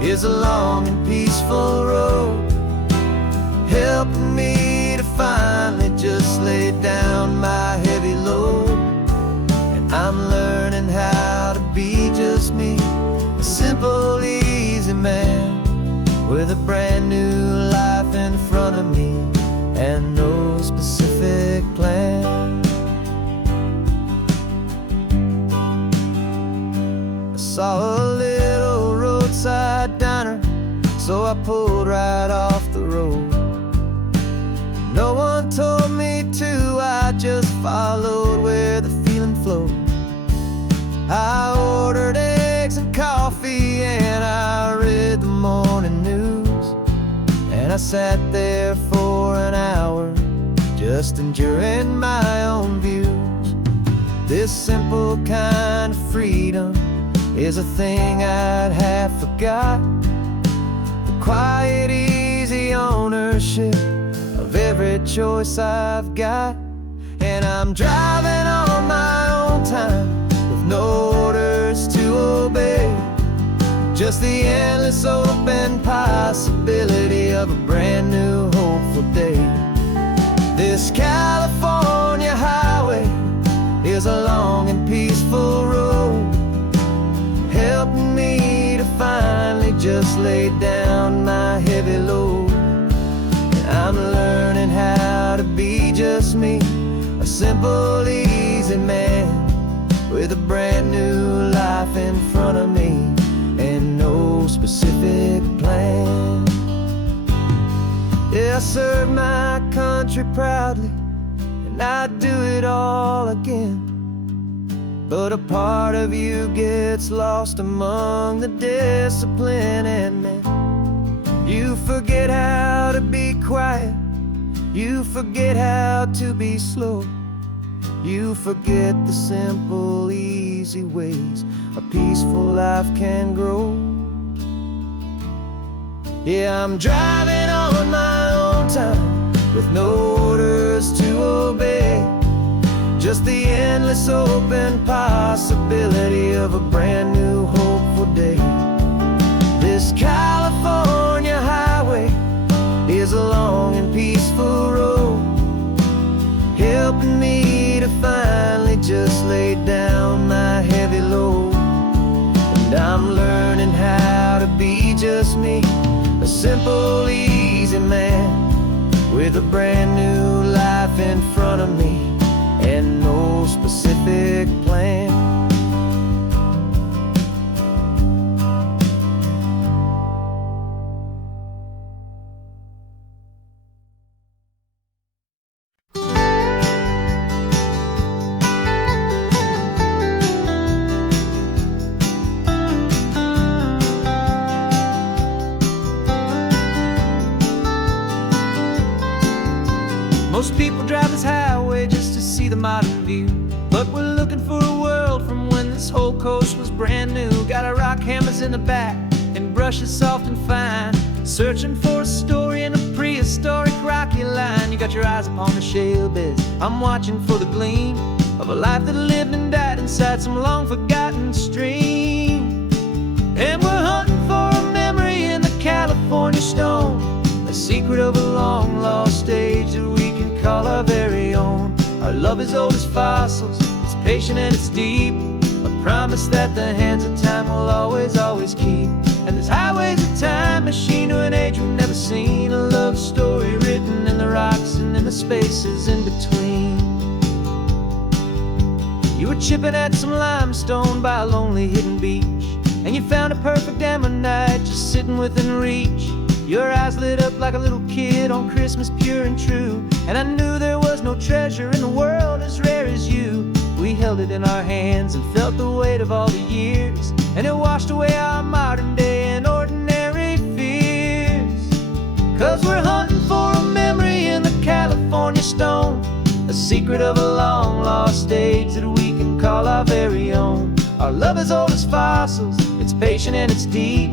is a long and peaceful road, helping me to finally just lay down my heavy load. And I'm learning how to be just me, a simple, easy man with a brand new life in front of me and no specific plan. I saw a little roadside diner, so I pulled right off the road. No one told me to, I just followed where the feeling flowed. I ordered eggs and coffee and I read the morning news, and I sat there for an hour just enjoying my own views. This simple kind of freedom is a thing I'd have forgot. The quiet, easy ownership of every choice I've got. And I'm driving on my own time with no orders to obey. Just the endless open possibility of a brand new hopeful day. This California highway is a long and peaceful road, helping me to finally just lay down my heavy load. And I'm learning how to be just me, a simple, easy man with a brand new life in front of me and no specific plan. Yeah, I serve my country proudly, and I'd do it all again. But a part of you gets lost among the discipline, and man, you forget how to be quiet, you forget how to be slow, you forget the simple, easy ways a peaceful life can grow. Yeah, I'm driving on my own time with no orders to obey, just the endless open possibility of a brand new hopeful day. This California highway is a long and peaceful road, helping me to finally just lay down my heavy load. And I'm learning how to be just me, a simple, easy man with a brand new life in front of me and no specific plan. Most people drive this highway just to see the modern view, but we're looking for a world from when this whole coast was brand new. Got our rock hammers in the back and brushes soft and fine, searching for a story in a prehistoric rocky line. You got your eyes upon the shale beds, I'm watching for the gleam of a life that lived and died inside some long forgotten stream. And we're hunting for a memory in the California stone, a secret of a long lost age that we can call our very own. Our love is old as fossils, it's patient and it's deep, a promise that the hands of time will always, always keep. And this highway's a time machine to an age we've never seen, a love story written in the rocks and in the spaces in between. You were chipping at some limestone by a lonely hidden beach, and you found a perfect ammonite just sitting within reach. Your eyes lit up like a little kid on Christmas, pure and true, and I knew there was no treasure in the world as rare as you. We held it in our hands and felt the weight of all the years, and it washed away our modern day and ordinary fears. 'Cause we're hunting for a memory in the California stone, a secret of a long lost age that we can call our very own. Our love is old as fossils, it's patient and it's deep,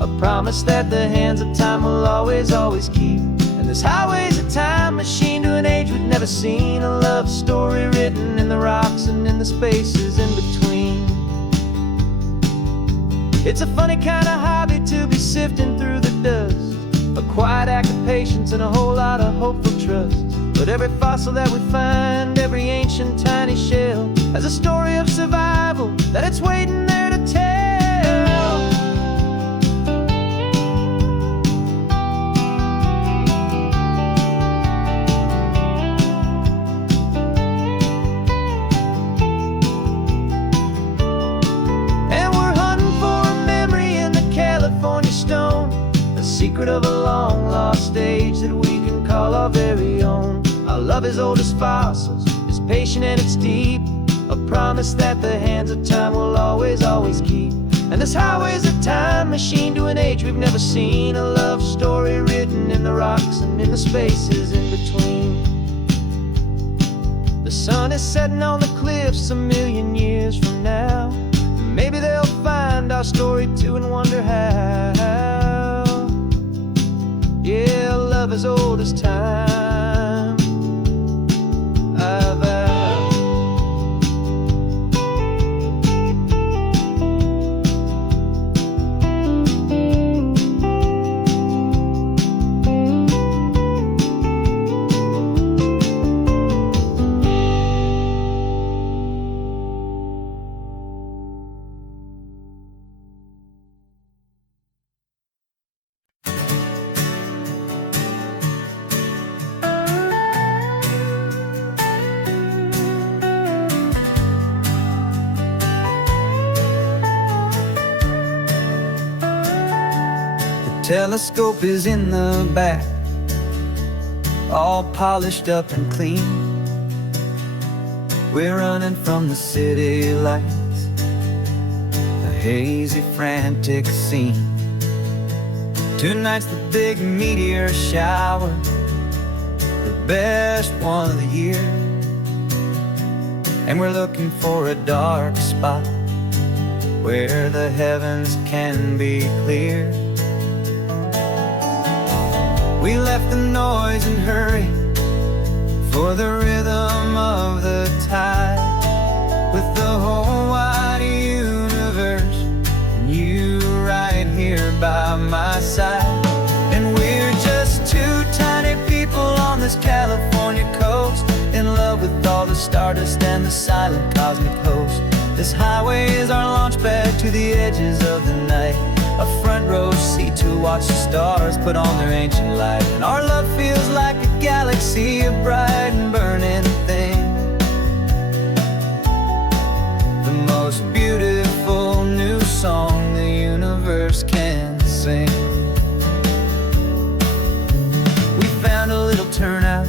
a promise that the hands of time will always, always keep. And this highway's a time machine to an age we've never seen, a love story written in the rocks and in the spaces in between. It's a funny kind of hobby to be sifting through the dust, a quiet act of patience and a whole lot of hopeful trust. But every fossil that we find, every ancient tiny shell, has a story of survival that it's waiting there to tell. Secret of a long lost age that we can call our very own. Our love is old as fossils, it's patient and it's deep, a promise that the hands of time will always, always keep. And this highway's a time machine to an age we've never seen, a love story written in the rocks and in the spaces in between. The sun is setting on the cliffs a million years from now, maybe they'll find our story too and wonder how. Yeah, love as old as time, I vow. Telescope is in the back, all polished up and clean. We're running from the city lights, a hazy, frantic scene. Tonight's the big meteor shower, the best one of the year. And we're looking for a dark spot where the heavens can be clear. We left the noise and hurry for the rhythm of the tide, with the whole wide universe and you right here by my side. And we're just two tiny people on this California coast, in love with all the stardust and the silent cosmic host. This highway is our launch pad to the edges of the night, a front row seat to watch the stars put on their ancient light. And our love feels like a galaxy, a bright and burning thing, the most beautiful new song the universe can sing. We found a little turnout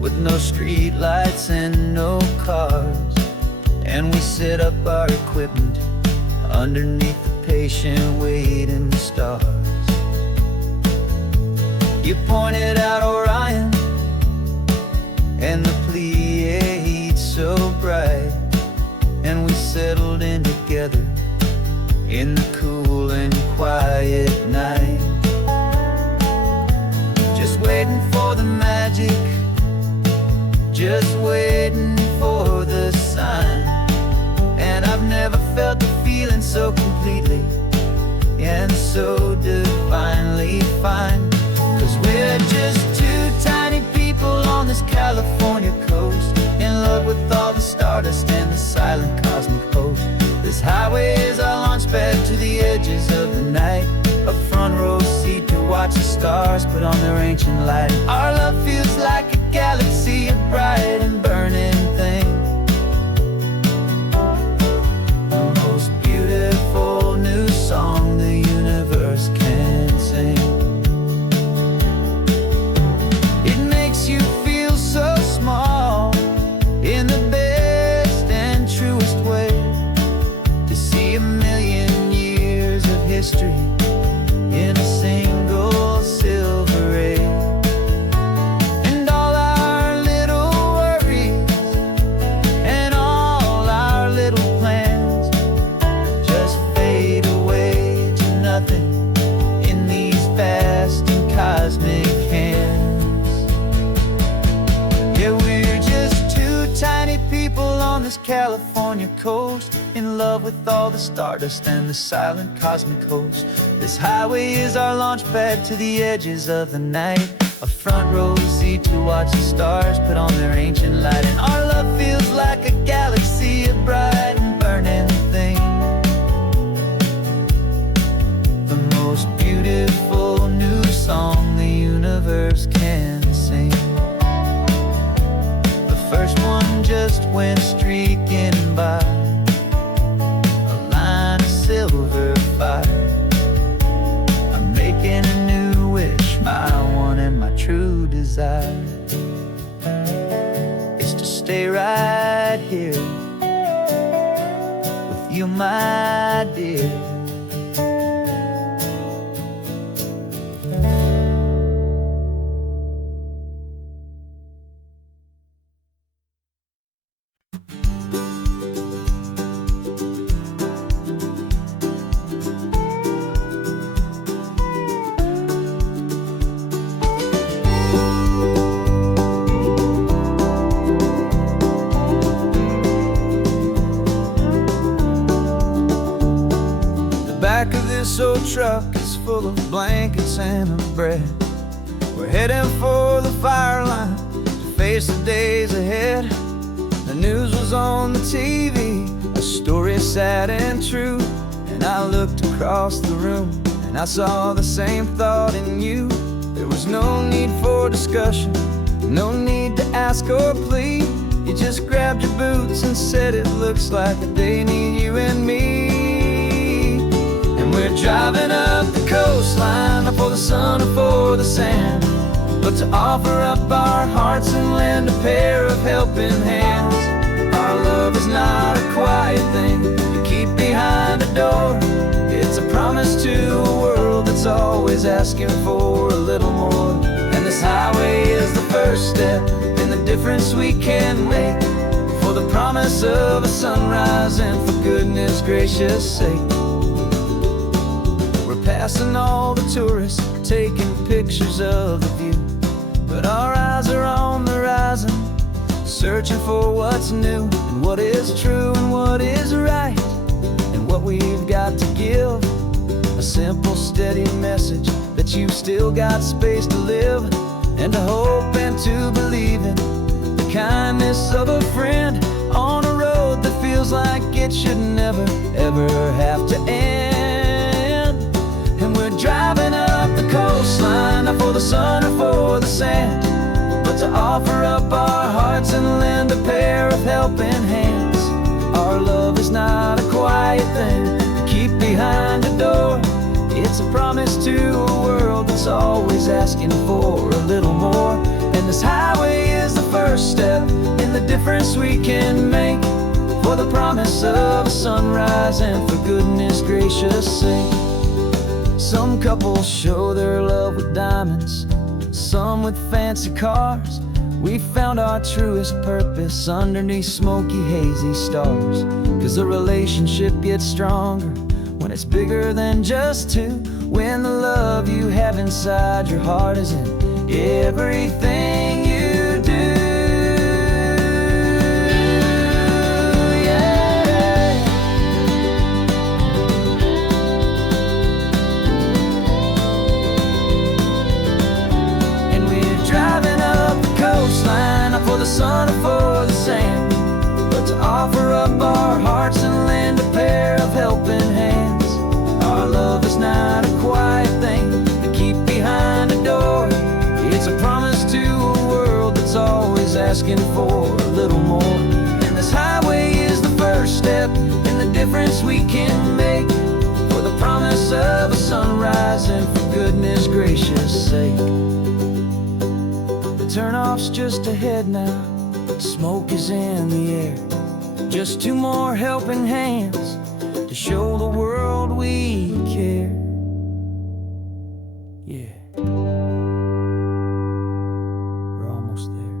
with no street lights and no cars, and we set up our equipment underneath the patient waiting stars. You pointed out Orion and the Pleiades so bright, and we settled in together in the cool and quiet night, just waiting for the magic, just waiting for the sign. And I've never felt the feeling so completely and so divinely fine. 'Cause we're just two tiny people on this California coast, in love with all the stardust and the silent cosmic host. This highway is our launch pad to the edges of the night, a front row seat to watch the stars put on their ancient light. Our love feels like a galaxy, a bright and burning thing, new song the universe can sing. It makes you feel so small in the best and truest way, to see a million years of history in a single silver ray. And all our little worries and all our little plans just fade away to nothing in these vast and cosmic hands. Yeah, we're just two tiny people on this California coast, in love with all the stardust and the silent cosmic host. This highway is our launch pad to the edges of the night, a front row seat to watch the stars put on their ancient light. And our love feels like a galaxy, a bright and burning thing, the most beautiful new song the universe can sing. The first one just went streaking by, a line of silver fire. I'm making a new wish, my one and my true desire is to stay right here with you, my dear. Back of this old truck is full of blankets and of bread. We're heading for the fire line to face the days ahead. The news was on the TV, a story sad and true. And I looked across the room and I saw the same thought in you. There was no need for discussion, no need to ask or plead. You just grabbed your boots and said it looks like a day need you and me. And we're driving up the coastline, not for the sun or for the sand, but to offer up our hearts and lend a pair of helping hands. Our love is not a quiet thing you keep behind a door. It's a promise to a world that's always asking for a little more. And this highway is the first step in the difference we can make, for the promise of a sunrise and for goodness gracious sake. We're passing all the tourists, taking pictures of the view, but our eyes are on the horizon, searching for what's new and what is true and what is right, and what we've got to give. A simple, steady message that you've still got space to live, and to hope and to believe in the kindness of a friend on a road that feels like it should never, ever have to end. And we're driving up the coastline, not for the sun or for the sand, but to offer up our hearts and lend a pair of helping hands. Our love is not a quiet thing to keep behind a door. It's a promise to a world that's always asking for a little more. And this highway is the first step in the difference we can make, for the promise of a sunrise and for goodness gracious sake. Some couples show their love with diamonds, some with fancy cars. We found our truest purpose underneath smoky, hazy stars. 'Cause a relationship gets stronger when it's bigger than just two, when the love you have inside your heart is in everything you do. Yeah. And we're driving up the coastline, not for the sun or for the sand, but to offer up our hearts and lend a pair of helping hands. Our love is not a quiet thing to keep behind a door. It's a promise to a world that's always asking for a little more. And this highway is the first step in the difference we can make, for the promise of a sunrise and for goodness gracious sake. The turnoff's just ahead now, smoke is in the air. Just two more helping hands to show the world we care. Yeah, we're almost there.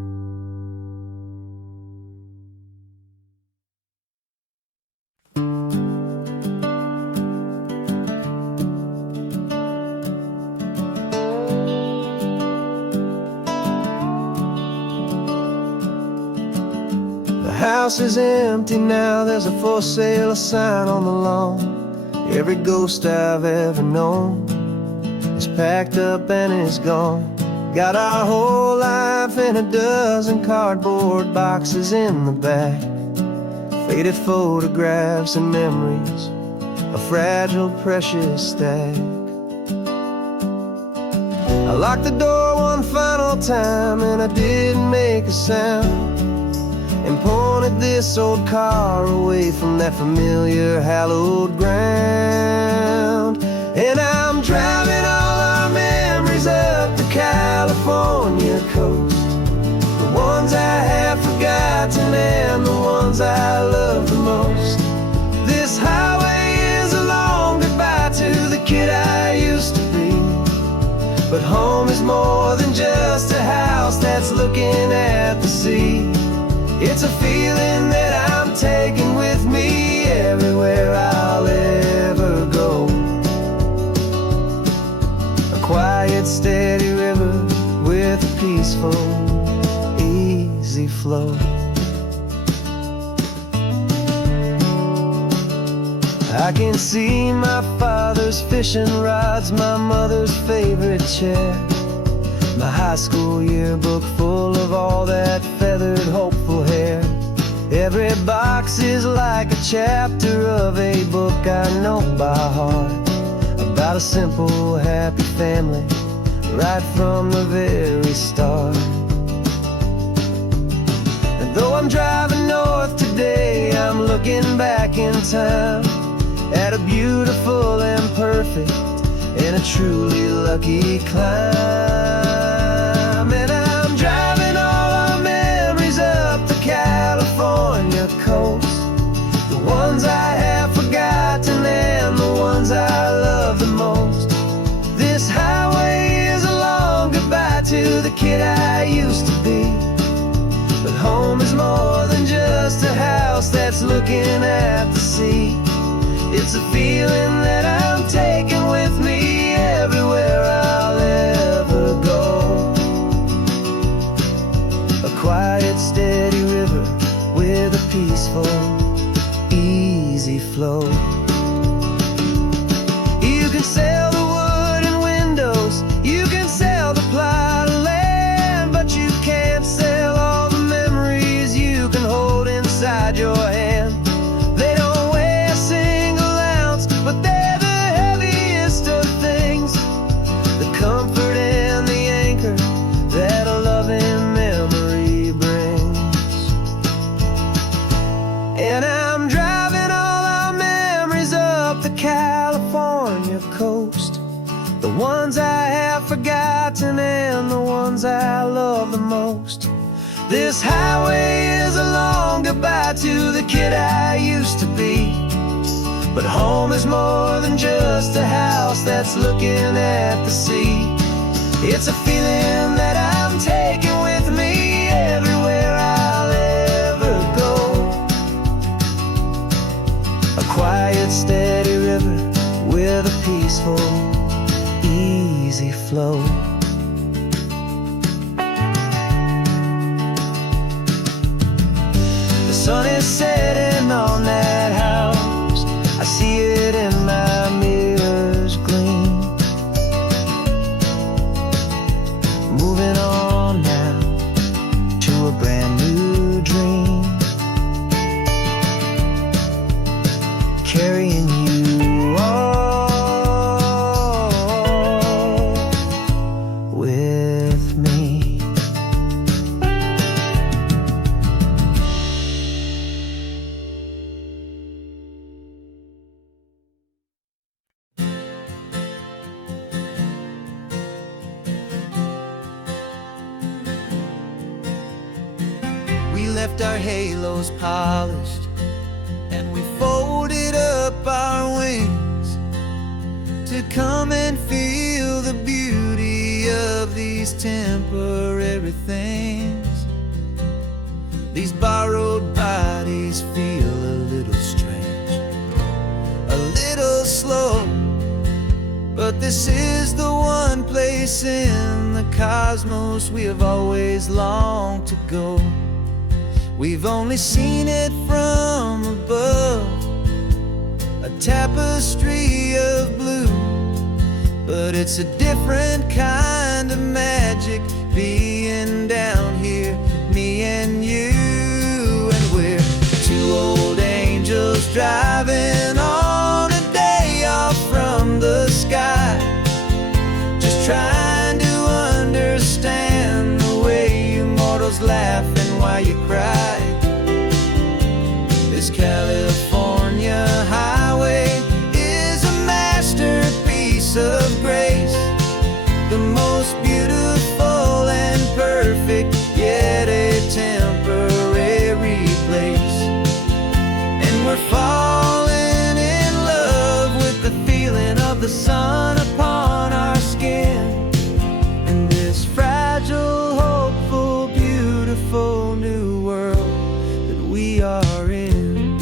The house is empty now, there's a for sale sign on the lawn. Every ghost I've ever known is packed up and is gone. Got our whole life in a dozen cardboard boxes in the back, faded photographs and memories, a fragile, precious stack. I locked the door one final time and I didn't make a sound, and pointed this old car away from that familiar hallowed ground. And I'm driving all our memories up the California coast, the ones I have forgotten and the ones I love the most. This highway is a long goodbye to the kid I used to be, but home is more than just a house that's looking at the sea. It's a feeling that I'm taking with me everywhere I'll ever go. A quiet, steady river with a peaceful, easy flow. I can see my father's fishing rods, my mother's favorite chair, my high school yearbook full of all that feathered, hopeful hair. Every box is like a chapter of a book I know by heart, about a simple, happy family right from the very start. And though I'm driving north today, I'm looking back in time at a beautiful and perfect in a truly lucky climb. And I'm driving all our memories up the California coast, the ones I have forgotten and the ones I love the most. This highway is a long goodbye to the kid I used to be. But home is more than just a house that's looking at the sea. It's a feeling that I'm taking with me everywhere I'll ever go. A quiet, steady river with a peaceful, easy flow. You can sail the wood and windows, you can sail the plot of land, but you can't sail all the memories you can hold inside your hand. They don't weigh a single ounce, but they're the heaviest of things, the comfort and the anchor that a loving memory brings. And I'm driving all our memories up the California coast, the ones I have forgotten and the ones I love the most. This highway is a long goodbye to the kid I used to be. But home is more than just a house that's looking at the sea. It's a feeling that I'm taking with me everywhere I'll ever go. A quiet, steady river with a peaceful, easy flow. The sun is setting on that house, I see it in my mirror's gleam. Moving on now to a brand new dream, carrying you all with me. We left our halos polished and we folded up our wings to come and feel the beauty of these temporary things. These borrowed bodies feel a little strange, a little slow, but this is the one place in the cosmos we have always longed to go. We've only seen it from above, a tapestry of blue, but it's a different kind of magic being down here, me and you. And we're two old angels driving on a day off from the sky, just trying to understand the way you mortals laugh and why you cry. This California highway is a masterpiece of grace, the most beautiful and perfect, yet a temporary place. And we're falling in love with the feeling of the sun upon our skin, and this fragile, hopeful, beautiful new world that we are in.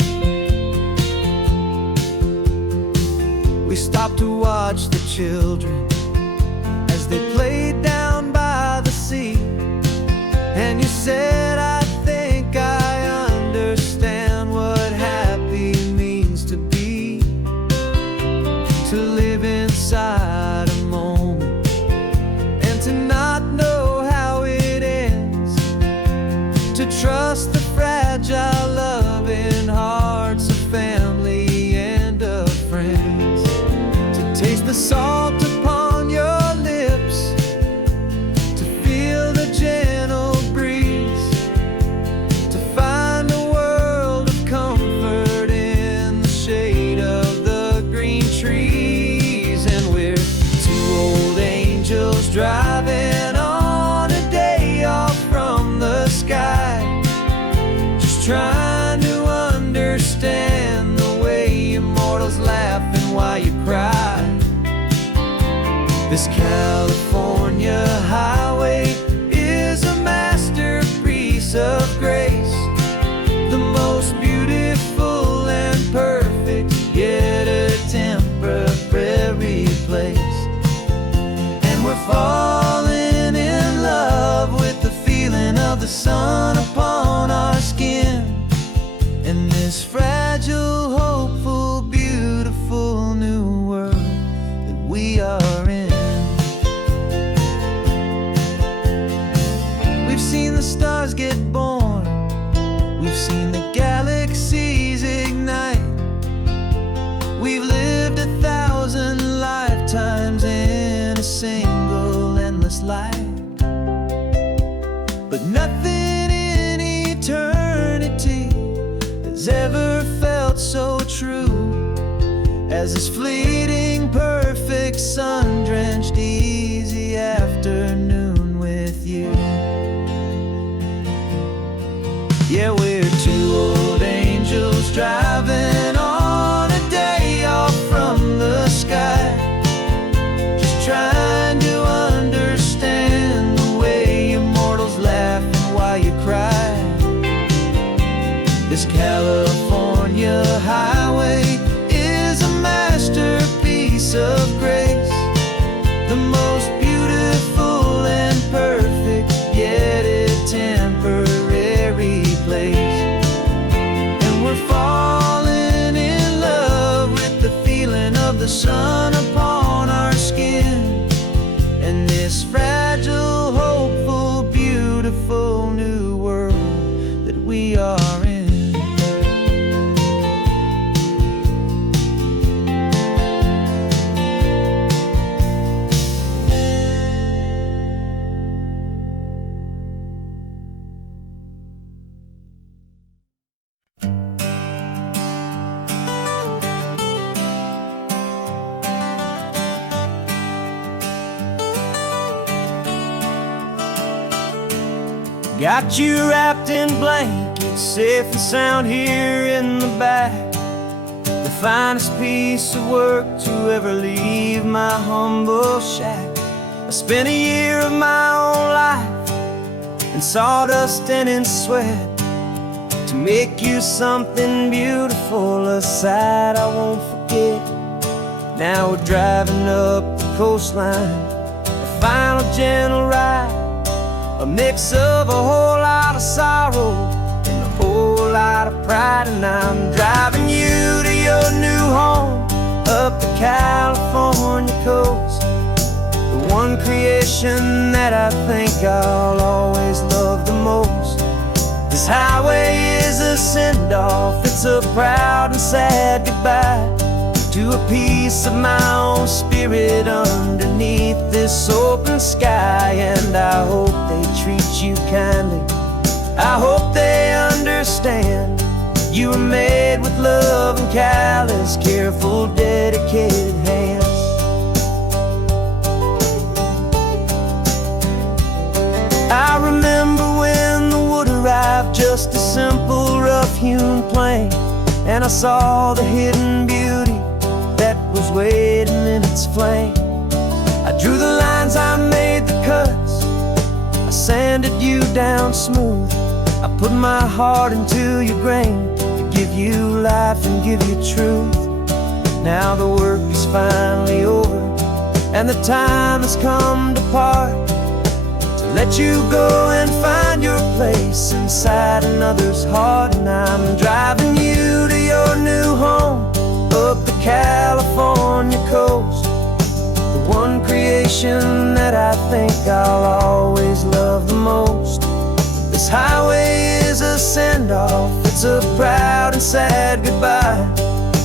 We stopped to watch the children as they played down by the sea, and you said, I think I understand what happy means to be, to live inside a moment and to not know how it ends, to trust the fragile loving hearts of family and of friends, to taste the salt upon your lips, to feel the gentle breeze has ever felt so true as this fleeting, perfect, sun-drenched, easy afternoon with you. Yeah, we're two old angels driving on a day off from the sky, just trying to understand the way you mortals laugh and why you cry. This California highway is a masterpiece of grace, the most beautiful and perfect, yet a temporary place. And we're falling in love with the feeling of the sun upon our skin, and this fragile, hopeful, beautiful new world that we are in. Got you wrapped in blankets, safe and sound here in the back. The finest piece of work to ever leave my humble shack. I spent a year of my own life in sawdust and in sweat to make you something beautiful, a sight I won't forget. Now we're driving up the coastline, a final gentle ride, a mix of a whole lot of sorrow and a whole lot of pride. And I'm driving you to your new home up the California coast, the one creation that I think I'll always love the most. This highway is a send-off, it's a proud and sad goodbye to a piece of my own spirit underneath this open sky. And I hope they treat you kindly, I hope they understand you were made with love and callous, careful, dedicated hands. I remember when the wood arrived, just a simple rough-hewn plank, and I saw the hidden beauty that was waiting in its flame. I drew the lines, I made the cuts, I sanded you down smooth. I put my heart into your grain to give you life and give you truth. Now the work is finally over, and the time has come to part, to let you go and find your place inside another's heart. And I'm driving you to your new home up the California coast, the one creation that I think I'll always love the most. This highway is a send-off, it's a proud and sad goodbye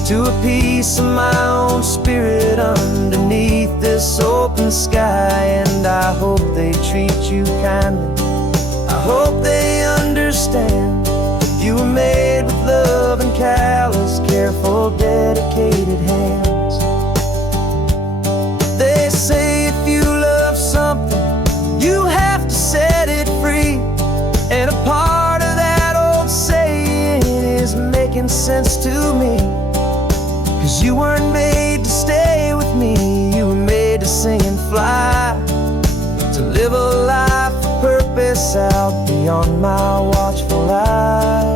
to a piece of my own spirit underneath this open sky. And I hope they treat you kindly, I hope they understand you were made with love and callous, careful, dedicated hands. They say if you love something, you have to set it free, and a part of that old saying is making sense to me. 'Cause you weren't made to stay with me, you were made to sing and fly, to live a life of purpose out beyond my watchful eye.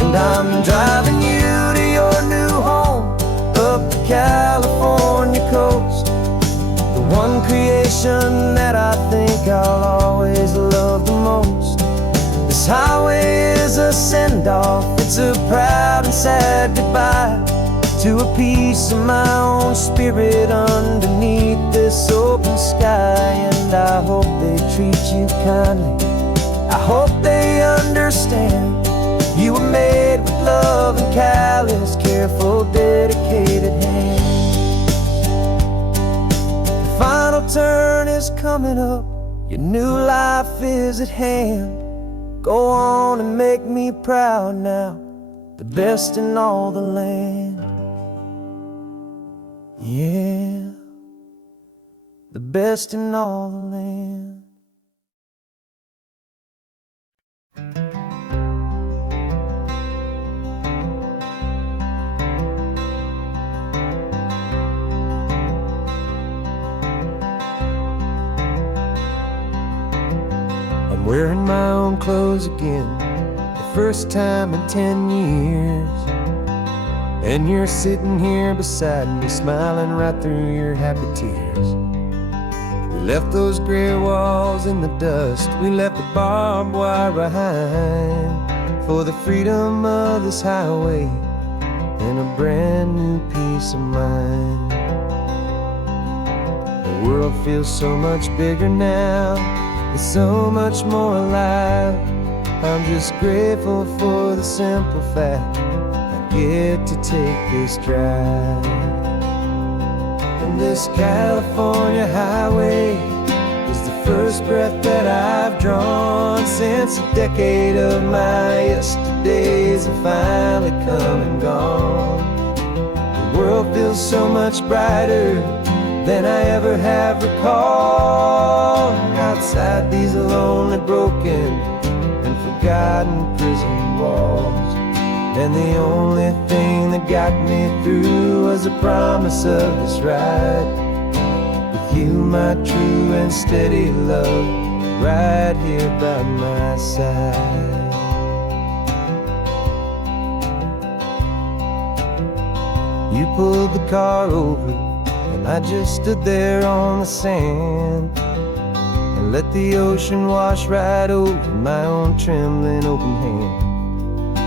And I'm driving you to your new home up the California coast, the one creation that I think I'll always love the most. This highway is a send-off, it's a proud and sad goodbye to a piece of my own spirit underneath this open sky. And I hope they treat you kindly, I hope they understand you were made with love and callous, careful, dedicated hands. coming up, your new life is at hand. Go on and make me proud now, the best in all the land. Yeah, the best in all the land. I'm wearing my own clothes again, the first time in 10 years. And you're sitting here beside me, smiling right through your happy tears. We left those gray walls in the dust, we left the barbed wire behind, for the freedom of this highway and a brand new peace of mind. The world feels so much bigger now, it's so much more alive. I'm just grateful for the simple fact I get to take this drive. And this California highway is the first breath that I've drawn since a decade of my yesterdays have finally come and gone. The world feels so much brighter than I ever have recalled. Outside these lonely, broken, and forgotten prison walls, and the only thing that got me through was the promise of this ride with you, my true and steady love, right here by my side. You pulled the car over, and I just stood there on the sand and let the ocean wash right over my own trembling open hand.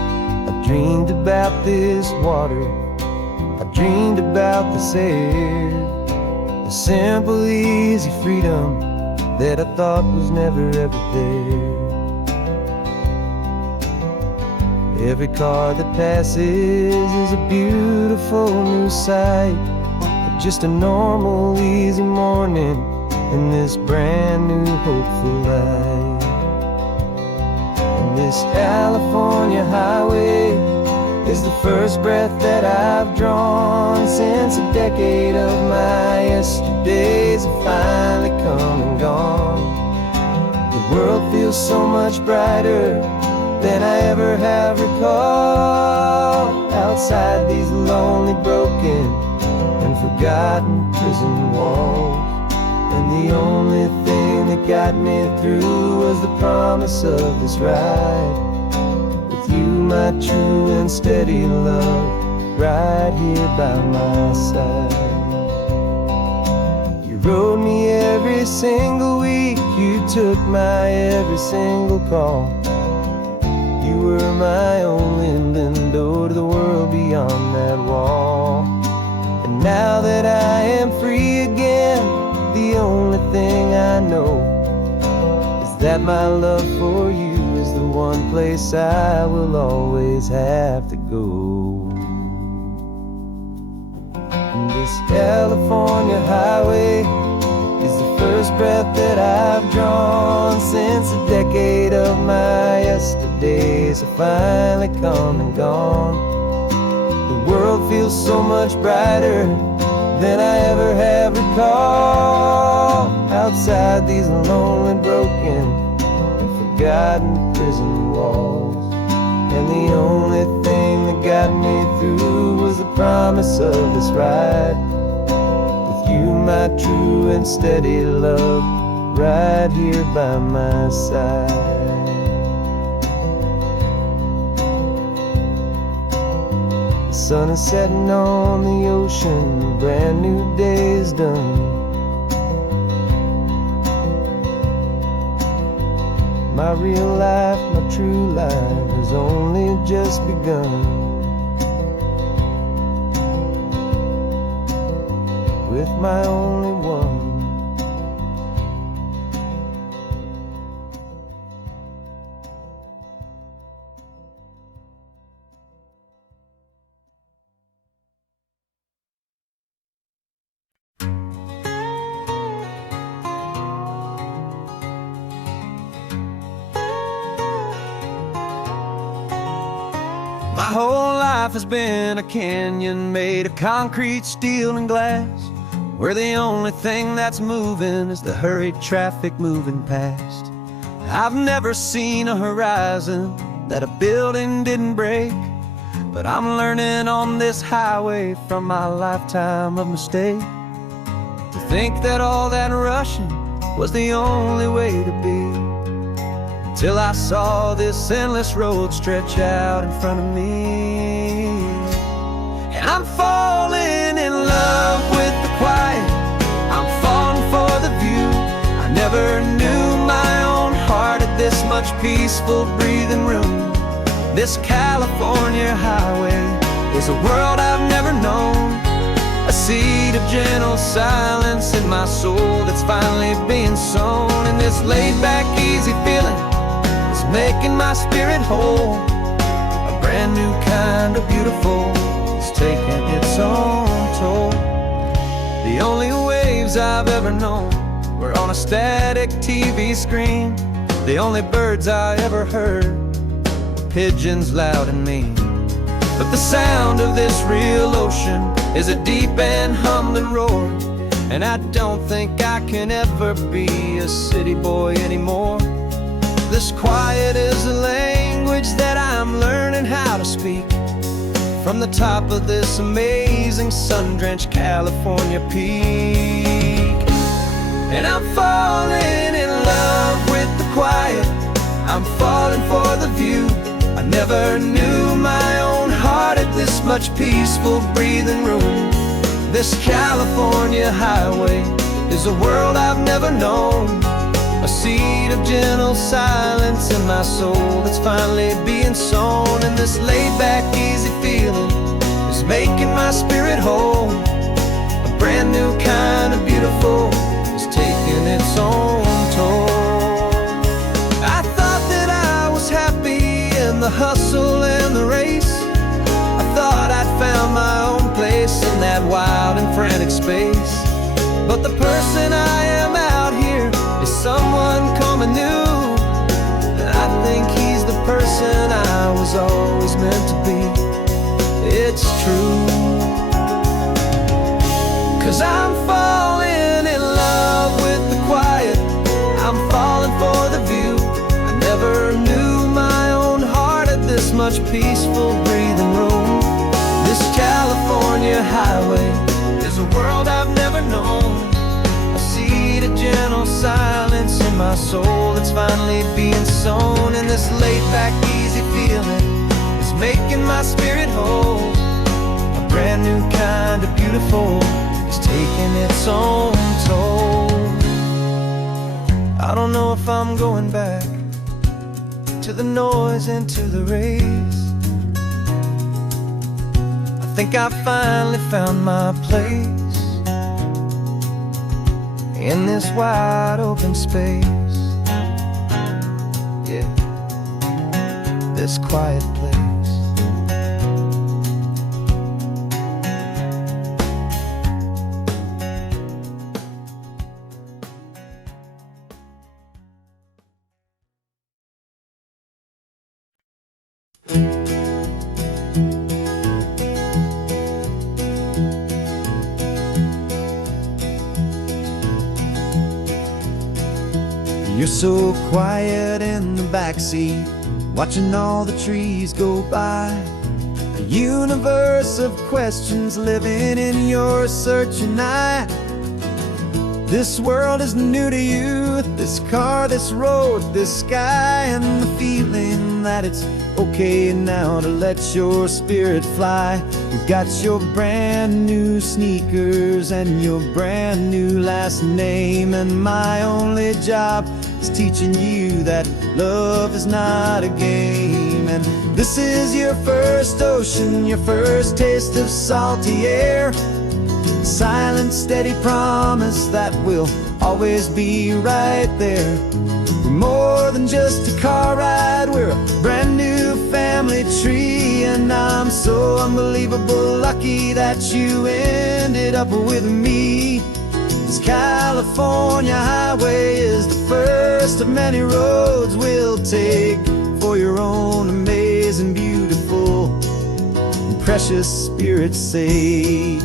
I dreamed about this water, I dreamed about this air, the simple, easy freedom that I thought was never ever there. Every car that passes is a beautiful new sight, just a normal, easy morning in this brand new, hopeful life. And this California highway is the first breath that I've drawn since a decade of my yesterdays have finally come and gone. The world feels so much brighter than I ever have recalled. Outside these lonely, broken, and forgotten prison walls, and the only thing that got me through was the promise of this ride with you, my true and steady love, right here by my side. You rode me every single week, you took my every single call. You were my only window to the world beyond that wall. And now that I am free again, the only thing I know is that my love for you is the one place I will always have to go. And this California highway is the first breath that I've drawn since a decade of my yesterdays have finally come and gone. The world feels so much brighter than I ever have recalled. Outside these lonely, broken, and forgotten prison walls, and the only thing that got me through was the promise of this ride with you, my true and steady love, right here by my side. The sun is setting on the ocean, a brand new day is done. My real life, my true life has only just begun. With my only one. My whole life has been a canyon made of concrete, steel, and glass, where the only thing that's moving is the hurried traffic moving past. I've never seen a horizon that a building didn't break, but I'm learning on this highway from my lifetime of mistake, to think that all that rushing was the only way to be, till I saw this endless road stretch out in front of me. And I'm falling in love with the quiet, I'm falling for the view. I never knew my own heart had this much peaceful breathing room. This California highway is a world I've never known, a seed of gentle silence in my soul that's finally being sown. And this laid-back, easy feeling is making my spirit whole. A brand new kind of beautiful is taking its own toll. The only waves I've ever known were on a static TV screen. The only birds I ever heard were pigeons loud and mean. But the sound of this real ocean is a deep and humbling roar, and I don't think I can ever be a city boy anymore. This quiet is a language that I'm learning how to speak, from the top of this amazing sun-drenched California peak. And I'm falling in love with the quiet, I'm falling for the view. I never knew my own heart had this much peaceful breathing room. This California highway is a world I've never known, a seed of gentle silence in my soul that's finally being sown. And this laid-back, easy feeling is making my spirit whole. A brand new kind of beautiful is taking its own toll. I thought that I was happy in the hustle and the race. I thought I'd found my own place in that wild and frantic space. But the person I am out here is someone coming new, and I think he's the person I was always meant to be. It's true, 'cause I'm falling in love with the quiet, I'm falling for the view. I never knew my own heart had this much peaceful breathing room. This California highway is a world I've never known, a seed of gentle silence in my soul that's finally being sown. And this laid-back, easy feeling is making my spirit whole. A brand new kind of beautiful is taking its own toll. I don't know if I'm going back to the noise and to the race. I think I finally found my place in this wide open space. Yeah, this quiet place. You're so quiet in the backseat, watching all the trees go by. A universe of questions living in your searching eye. This world is new to you, this car, this road, this sky, and the feeling that it's okay now to let your spirit fly. You've got your brand new sneakers and your brand new last name, and my only job is teaching you that love is not a game. And this is your first ocean, your first taste of salty air, silent, steady promise that we'll always be right there. We're more than just a car ride, we're a brand new family tree. And I'm so unbelievable lucky that you ended up with me. This California highway is the first of many roads we'll take for your own amazing, beautiful precious Spirit's sake.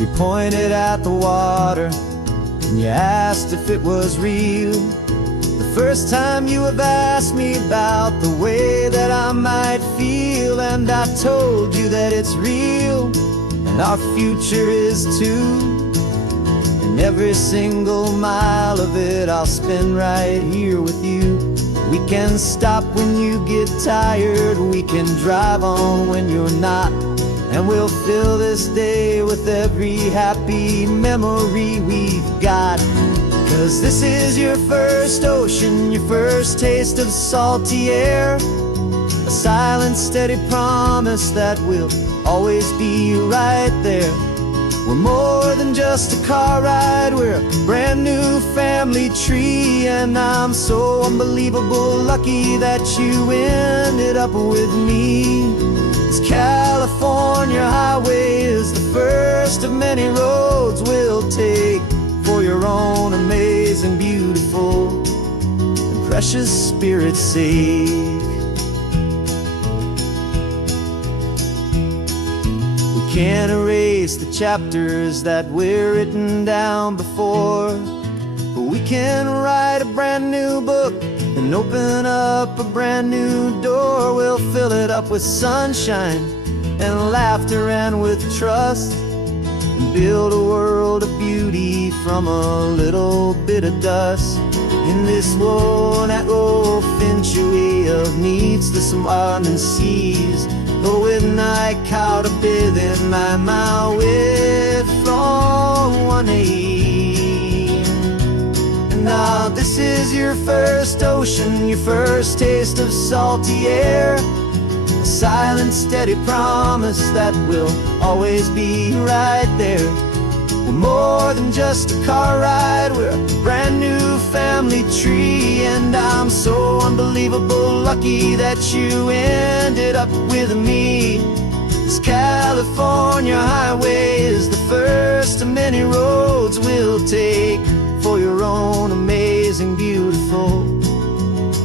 You pointed at the water and you asked if it was real. The first time you have asked me about the way that I might feel, and I told you that it's real and our future is too. And every single mile of it I'll spend right here with you. We can stop when you get tired, we can drive on when you're not, and we'll fill this day with every happy memory we've got. 'Cause this is your first ocean, your first taste of salty air, a silent, steady promise that we'll always be right there. We're more than just a car ride, we're a brand new family tree. And I'm so unbelievable lucky that you ended up with me. This California highway is the first of many roads we'll take for your own amazing, beautiful, and precious Spirit's sake. Can't erase the chapters that we're written down before, but we can write a brand new book and open up a brand new door. We'll fill it up with sunshine and laughter and with trust, and build a world of beauty from a little bit of dust. In this world that finchuy of needs to some and seas, but when I caught a bit in my mouth with from one aim. And now this is your first ocean, your first taste of salty air, a silent, steady promise that we'll always be right there. We're more than just a car ride, we're a brand new family tree. And I'm so unbelievable lucky that you ended up with me. This California highway is the first of many roads we'll take for your own amazing, beautiful,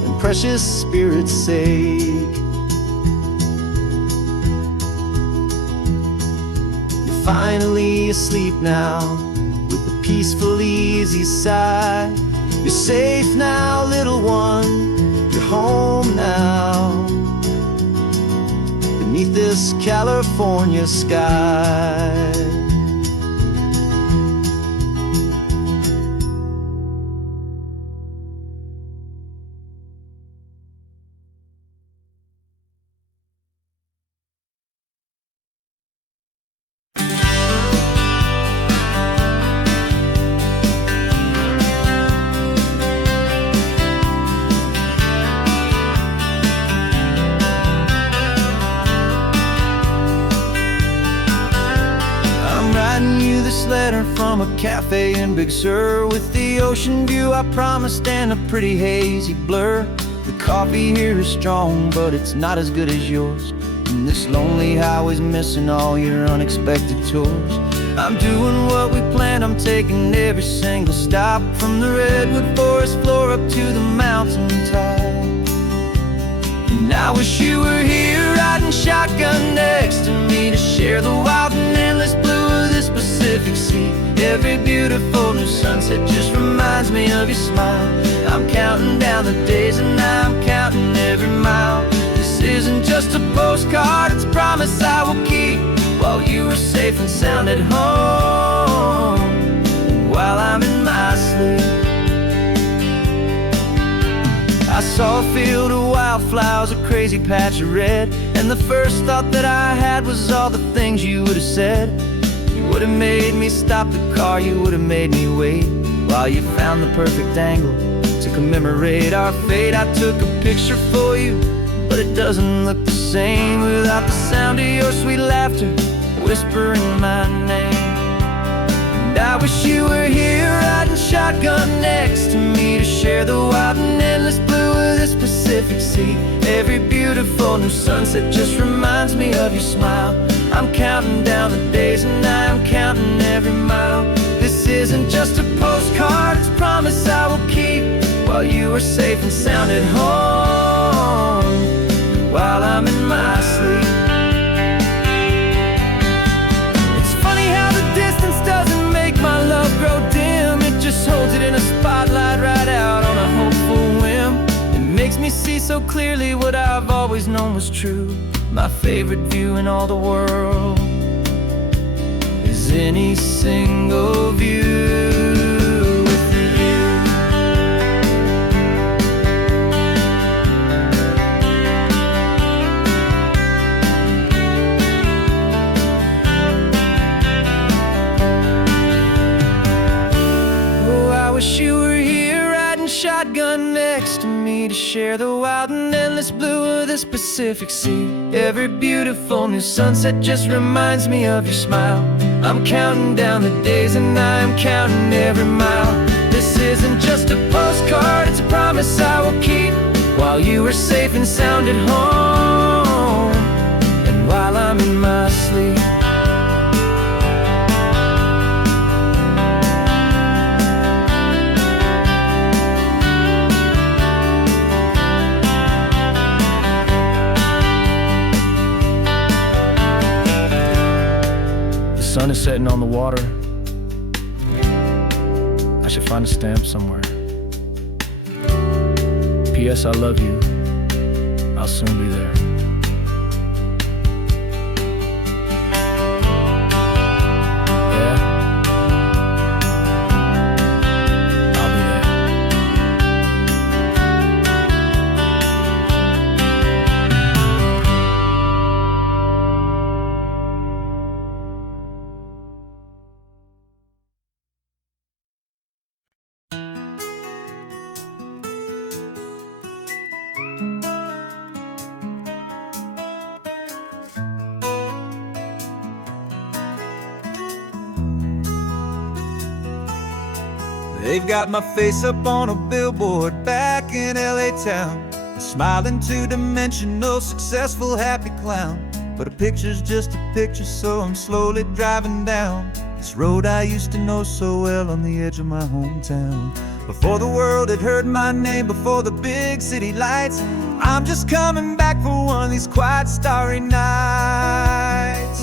and precious Spirit's sake. Finally asleep now, with a peaceful, easy sigh. You're safe now, little one, you're home now, beneath this California sky. Letter from a cafe in Big Sur, with the ocean view I promised and a pretty hazy blur. The coffee here is strong, but it's not as good as yours, and this lonely highway's missing all your unexpected tours. I'm doing what we planned, I'm taking every single stop, from the redwood forest floor up to the mountain top. And I wish you were here riding shotgun next to me, to share the wild and endless blue of this Pacific Sea. Every beautiful new sunset just reminds me of your smile. I'm counting down the days and I'm counting every mile. This isn't just a postcard, it's a promise I will keep, while you are safe and sound at home, and while I'm in my sleep. I saw a field of wildflowers, a crazy patch of red, and the first thought that I had was all the things you would have said. You would have made me stop the car, you would have made me wait, while you found the perfect angle to commemorate our fate. I took a picture for you, but it doesn't look the same without the sound of your sweet laughter whispering my name. And I wish you were here riding shotgun next to me, to share the wild and endless blue of this Pacific Sea. Every beautiful new sunset just reminds me of your smile. I'm counting down the days and I'm counting every mile. This isn't just a postcard, it's a promise I will keep, while you are safe and sound at home, while I'm in my sleep. It's funny how the distance doesn't make my love grow dim. It just holds it in a spotlight right out on a hopeful whim. It makes me see so clearly what I've always known was true. My favorite view in all the world is any single view. Wish you were here riding shotgun next to me to share the wild and endless blue of this Pacific Sea. Every beautiful new sunset just reminds me of your smile. I'm counting down the days and I am counting every mile. This isn't just a postcard, it's a promise I will keep, while you are safe and sound at home, and while I'm in my sleep. The sun is setting on the water. I should find a stamp somewhere. P.S. I love you. I'll soon be there. Yeah? I'll be there. They've got my face up on a billboard back in LA town, a smiling two-dimensional, successful, happy clown. But a picture's just a picture, so I'm slowly driving down this road I used to know so well on the edge of my hometown. Before the world had heard my name, before the big city lights, I'm just coming back for one of these quiet, starry nights.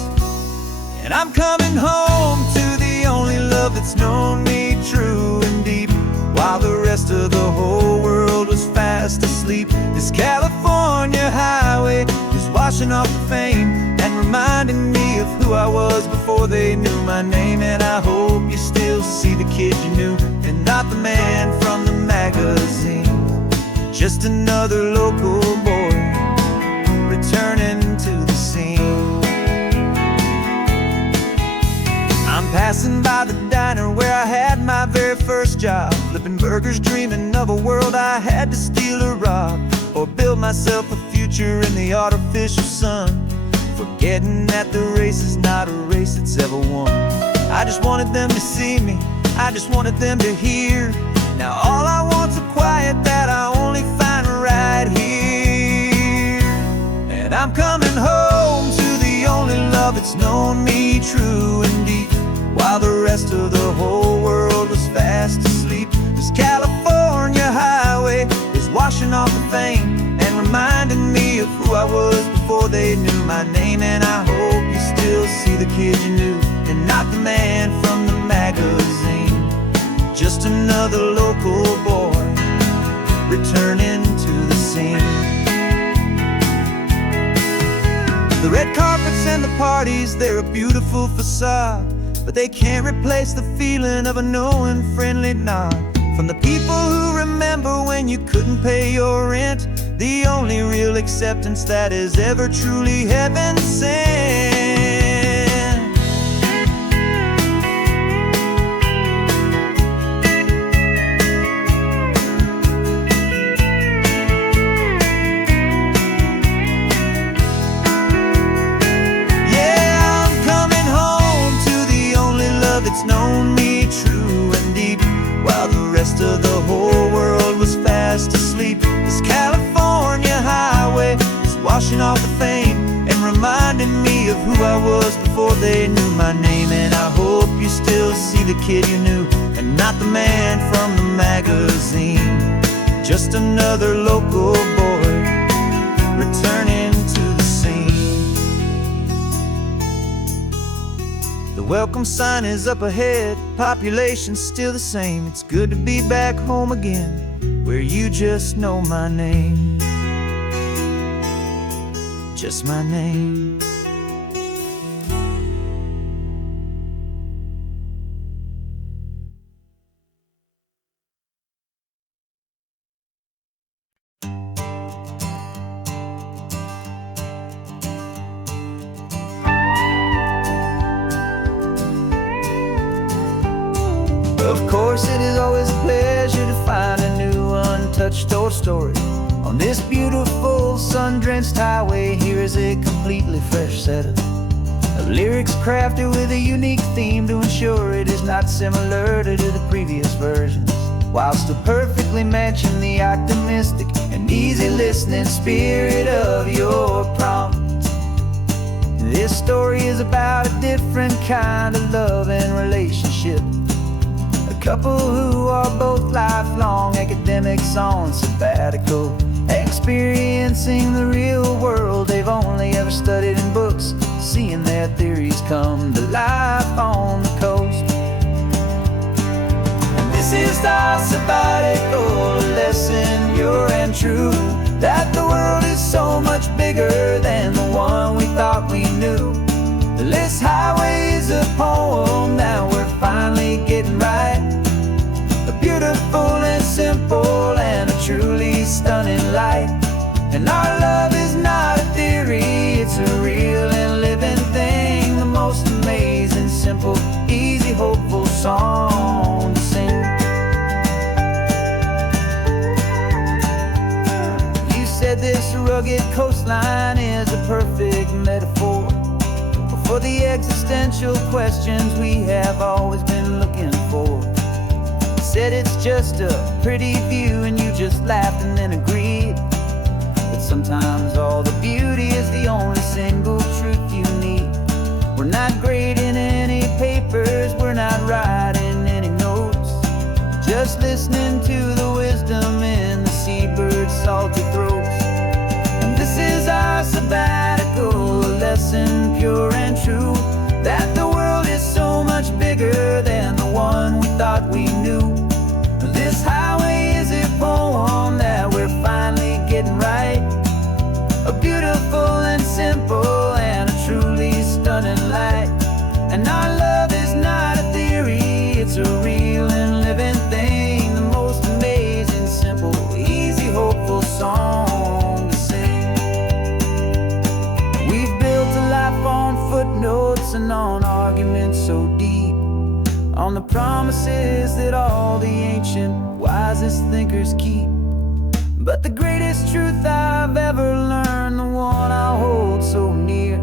And I'm coming home to the only love that's known me true and deep, while the rest of the whole world was fast asleep. This California highway is washing off the fame and reminding me of who I was before they knew my name. And I hope you still see the kid you knew, and not the man from the magazine. Just another local boy returning to the scene. I'm passing by the diner where I had my very first job, flipping burgers, dreaming of a world I had to steal or rob, or build myself a future in the artificial sun, forgetting that the race is not a race that's ever won. I just wanted them to see me, I just wanted them to hear. Now all I want's a quiet that I only find right here. And I'm coming home to the only love that's known me true and deep, while the rest of the whole world was fast asleep. This California highway is washing off the fame and reminding me of who I was before they knew my name. And I hope you still see the kid you knew, and not the man from the magazine. Just another local boy returning to the scene. The red carpets and the parties, they're a beautiful facade, but they can't replace the feeling of a knowing, friendly nod from the people who remember when you couldn't pay your rent. The only real acceptance that is ever truly heaven sent. Yeah, I'm coming home to the only love that's known me true and deep, while the rest of the whole world was fast asleep. This California highway is washing off the fame and reminding me of who I was before they knew my name. And I hope you still see the kid you knew, and not the man from the magazine. Just another local boy returning The welcome sign is up ahead, population's still the same. It's good to be back home again, where you just know my name. Just my name. Of course, it is always a pleasure to find a new untouched old story. On this beautiful sun-drenched highway, here is a completely fresh set of lyrics crafted with a unique theme to ensure it is not similar to the previous versions, while still perfectly matching the optimistic and easy listening spirit of your prompt. This story is about a different kind of love and relationship. A couple who are both lifelong academics on sabbatical, experiencing the real world they've only ever studied in books, seeing their theories come to life on the coast. And this is our sabbatical lesson, pure and true, that the world is so much bigger than the one we thought we knew. This highway is a poem that we're finally getting right. A beautiful and simple and a truly stunning light. And our love is not a theory, it's a real and living thing. The most amazing, simple, easy, hopeful song to sing. You said this rugged coastline is a perfect metaphor for the existential questions we have always been looking for. You said it's just a pretty view and you just laughed and then agreed. But sometimes all the beauty is the only single truth you need. We're not grading any papers, we're not writing any notes, just listening to the wisdom in the seabird's salty throats. And this is our sabbatical lesson, pure and true, that the world is so much bigger than the one we thought we knew. This highway is a poem that we're finally getting right. A beautiful and simple and a truly stunning light. And our love is not a theory, it's a real and living thing. The most amazing, simple, easy, hopeful song to sing. We've built a life on footnotes and on arguments so deep, on the promises that all the ancient, wisest thinkers keep. But the greatest truth I've ever learned, the one I hold so near,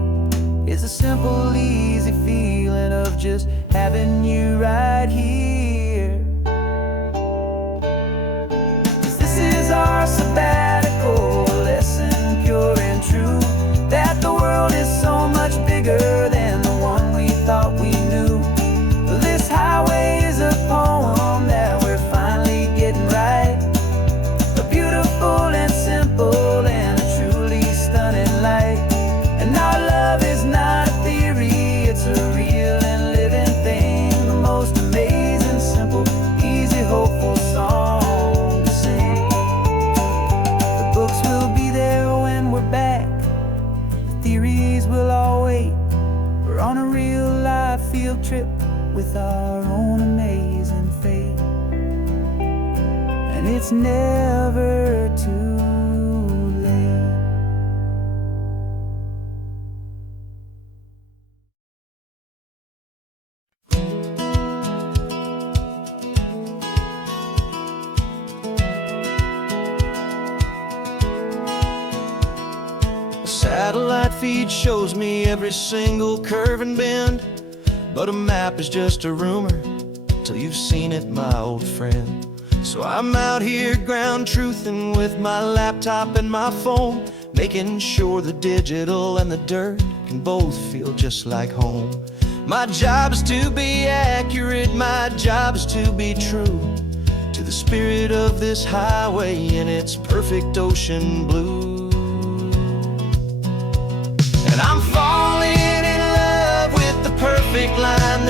is a simple, easy feeling of just having you right here. 'Cause this is our sabbatical lesson, pure and true, that the world is so much bigger than the one we thought we knew. This highway is a poem that we're finally getting right. A beautiful and simple and a truly stunning light. And our love is not a theory, it's a real and living thing. The most amazing, simple, easy, hopeful song to sing. The books will be there when we're back, the theories will all wait. We're on a real life field trip with our own amazing fate. And it's never too late. A satellite feed shows me every single curve and bend, but a map is just a rumor till you've seen it, my old friend. So I'm out here ground truthing with my laptop and my phone, making sure the digital and the dirt can both feel just like home. My job's to be accurate, my job's to be true to the spirit of this highway in its perfect ocean blue. And I'm falling in love with the perfect line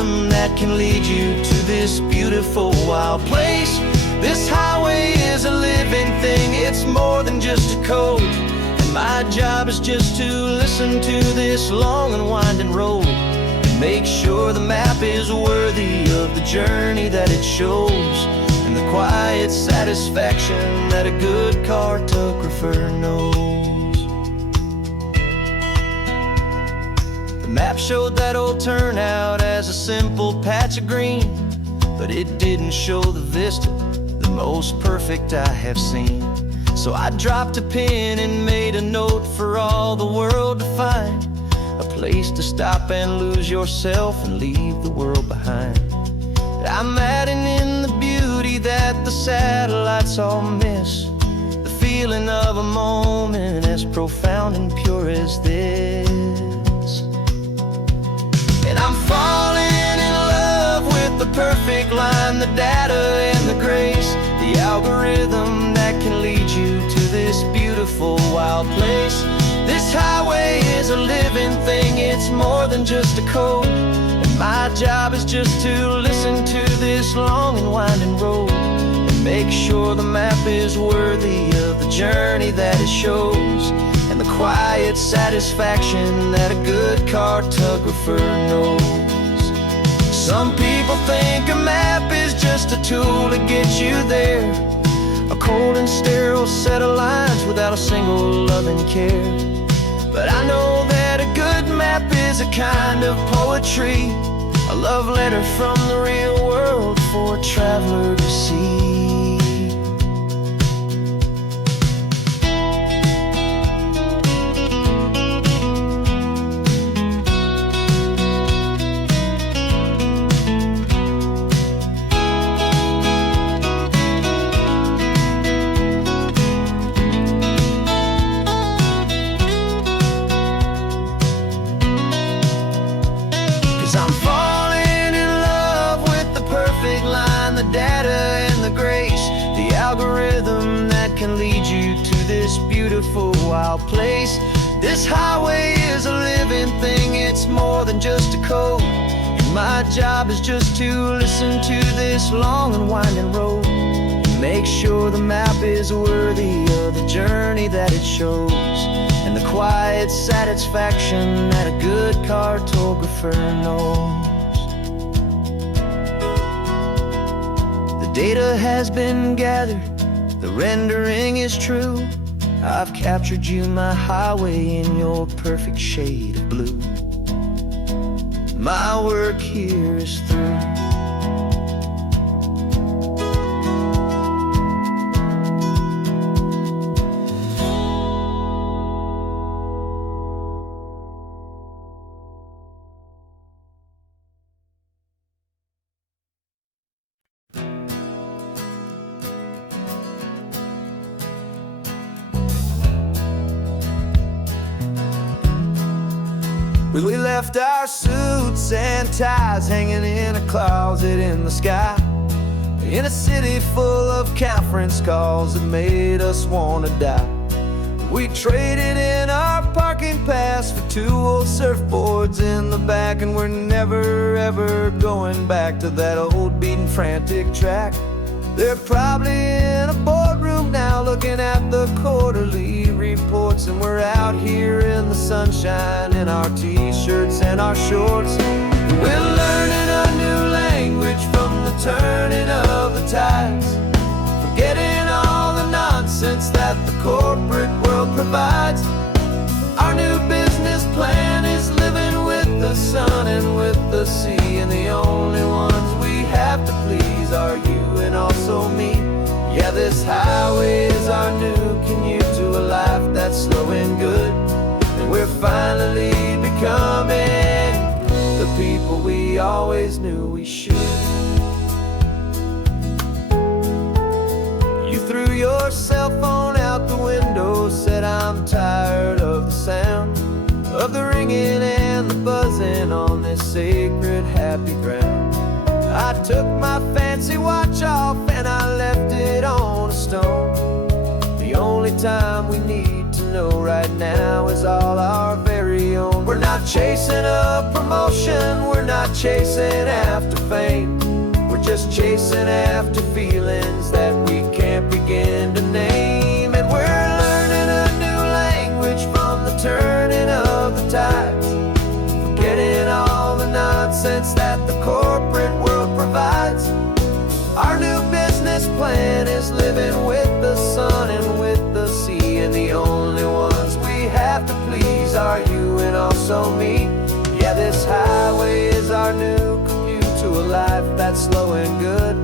algorithm that can lead you to this beautiful wild place. This highway is a living thing, it's more than just a code. And my job is just to listen to this long and winding road and make sure the map is worthy of the journey that it shows, and the quiet satisfaction that a good cartographer knows. The map showed that old turnout as a simple patch of green, but it didn't show the vista, the most perfect I have seen. So I dropped a pin and made a note for all the world to find, a place to stop and lose yourself and leave the world behind. I'm adding in the beauty that the satellites all miss, the feeling of a moment as profound and pure as this. And I'm falling in love with the perfect line, the data and the grace, the algorithm that can lead you to this beautiful wild place. This highway is a living thing, it's more than just a code. And my job is just to listen to this long and winding road and make sure the map is worthy of the journey that it shows, and the quiet satisfaction that a good cartographer knows. Some people think a map is just a tool to get you there, a cold and sterile set of lines without a single loving care. But I know that a good map is a kind of poetry, a love letter from the real world for a traveler to see. 'Cause I'm falling in love with the perfect line, the data and the grace, the algorithm that can lead you to this beautiful wild place. This highway is a living thing, it's more than just a code. And my job is just to listen to this long and winding road and make sure the map is worthy of the journey that it shows, and the quiet satisfaction that a good cartographer knows. The data has been gathered, the rendering is true. I've captured you, my highway, in your perfect shade of blue. My work here is through. We left our suits and ties hanging in a closet in the sky, in a city full of conference calls that made us want to die. We traded in our parking pass for 2 old surfboards in the back, and we're never ever going back to that old beaten frantic track. They're probably in a boardroom now looking at the quarterly reports, and we're out here in the sunshine in our t-shirts and our shorts. We're learning a new language from the turning of the tides, forgetting all the nonsense that the corporate world provides. Our new business plan is living with the sun and with the sea, and the only ones we have to please are you and also me. Yeah, this highway is our new commute to a life that's slow and good, and we're finally becoming the people we always knew we should. You threw your cell phone out the window, said I'm tired of the sound of the ringing and the buzzing on this sacred happy ground. I took my fancy watch off and I left it on a stone. The only time we need to know right now is all our very own. We're not chasing a promotion, we're not chasing after fame. We're just chasing after feelings that we can't begin to name. And we're learning a new language from the turning of the tides, forgetting all the nonsense that the corporate world provides. Our new business plan is living with the sun and with the sea, and the only ones we have to please are you and also me. Yeah, this highway is our new commute to a life that's slow and good,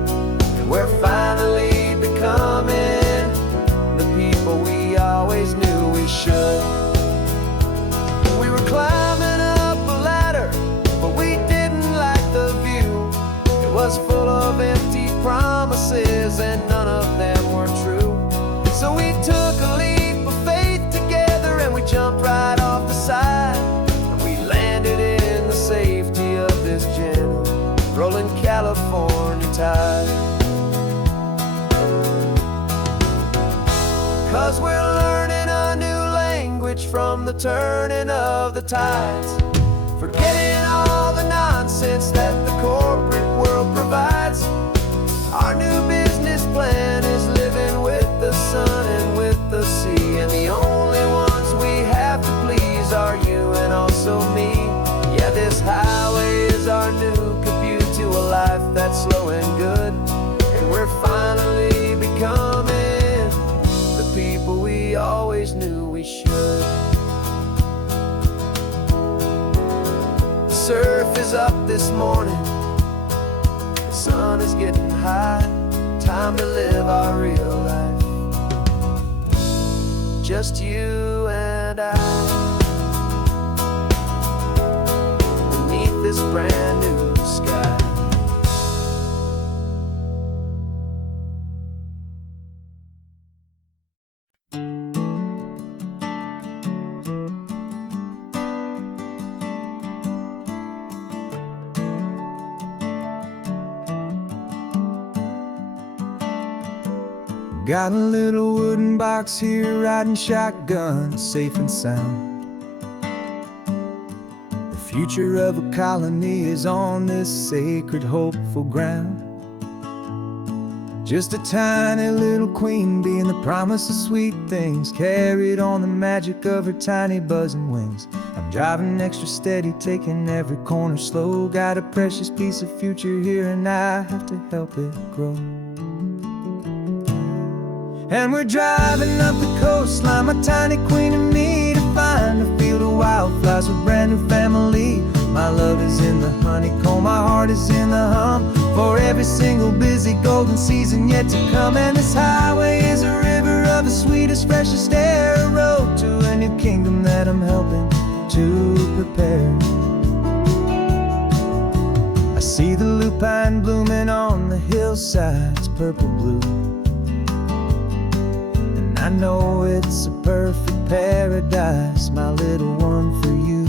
and we're finally becoming the people we always knew we should. We were climbing up a ladder, but we didn't like the view. It was full of empty promises and none of them were true. So we took a leap of faith together and we jumped right off the side, and we landed in the safety of this gentle rolling California tide. 'Cause we're learning a new language from the turning of the tides, forgetting all the nonsense that the corporate world provides. Our new business plan is living with the sun and with the sea, and the only ones we have to please are you and also me. Yeah, this highway is our new commute to a life that's slow and good, and we're finally becoming the people we always knew we should. The surf is up this morning, the sun is getting high, time to live our real life, just you and I, beneath this brand new sky. Got a little wooden box here, riding shotgun, safe and sound. The future of a colony is on this sacred, hopeful ground. Just a tiny little queen bee and the promise of sweet things, carried on the magic of her tiny buzzing wings. I'm driving extra steady, taking every corner slow. Got a precious piece of future here and I have to help it grow. And we're driving up the coastline, my tiny queen and me, to find a field of wildflowers, a brand new family. My love is in the honeycomb, my heart is in the hum, for every single busy golden season yet to come. And this highway is a river of the sweetest, freshest air, a road to a new kingdom that I'm helping to prepare. I see the lupine blooming on the hillsides, purple blue, I know it's a perfect paradise, my little one, for you.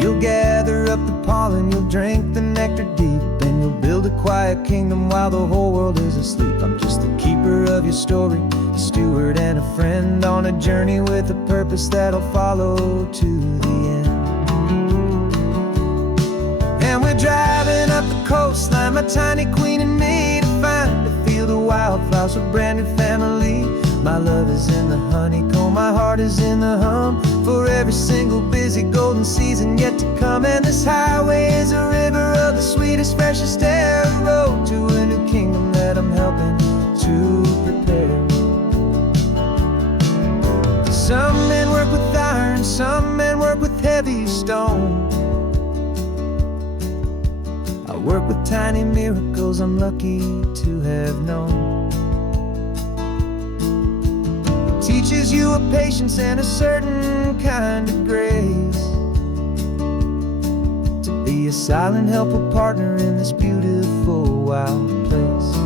You'll gather up the pollen, you'll drink the nectar deep, and you'll build a quiet kingdom while the whole world is asleep. I'm just the keeper of your story, a steward and a friend, on a journey with a purpose that'll follow to the end. And we're driving up the coastline, my tiny queen and me, to find a field of wildflowers, a brand new family. My love is in the honeycomb, my heart is in the hum, for every single busy golden season yet to come. And this highway is a river of the sweetest, freshest air, a road to a new kingdom that I'm helping to prepare. Some men work with iron, some men work with heavy stone. I work with tiny miracles I'm lucky to have known. It teaches you a patience and a certain kind of grace, to be a silent, helpful partner in this beautiful, wild place.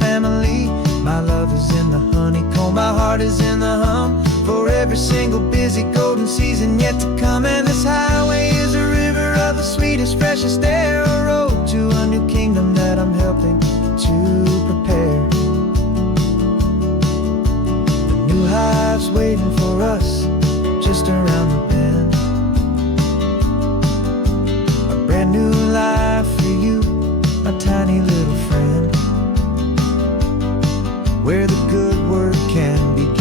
family. My love is in the honeycomb, my heart is in the hum, for every single busy golden season yet to come. And this highway is a river of the sweetest, freshest air, a road to a new kingdom that I'm helping to prepare. The new hive's waiting for us just around the bend, a brand new life for you, my tiny little friend, where the good work can begin.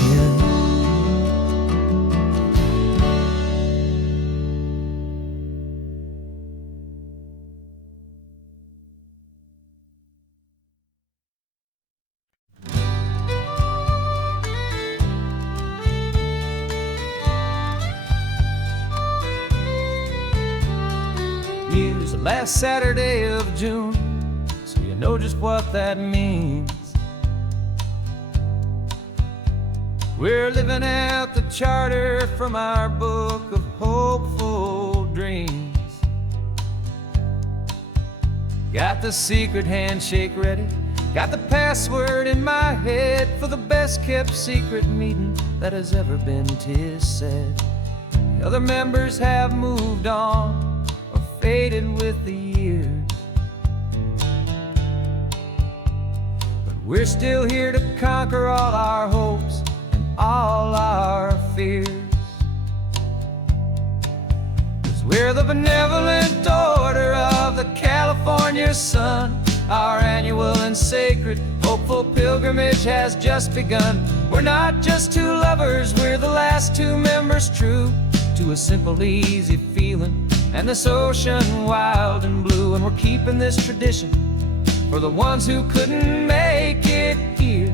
Here's the last Saturday of June, so you know just what that means. We're living out the charter from our book of hopeful dreams. Got the secret handshake ready, got the password in my head for the best kept secret meeting that has ever been, 'tis said. The other members have moved on or faded with the years, but we're still here to conquer all our hopes and all our fears. 'Cause we're the benevolent order of the California sun. Our annual and sacred hopeful pilgrimage has just begun. We're not just two lovers, we're the last two members true to a simple, easy feeling and this ocean wild and blue. And we're keeping this tradition for the ones who couldn't make it here,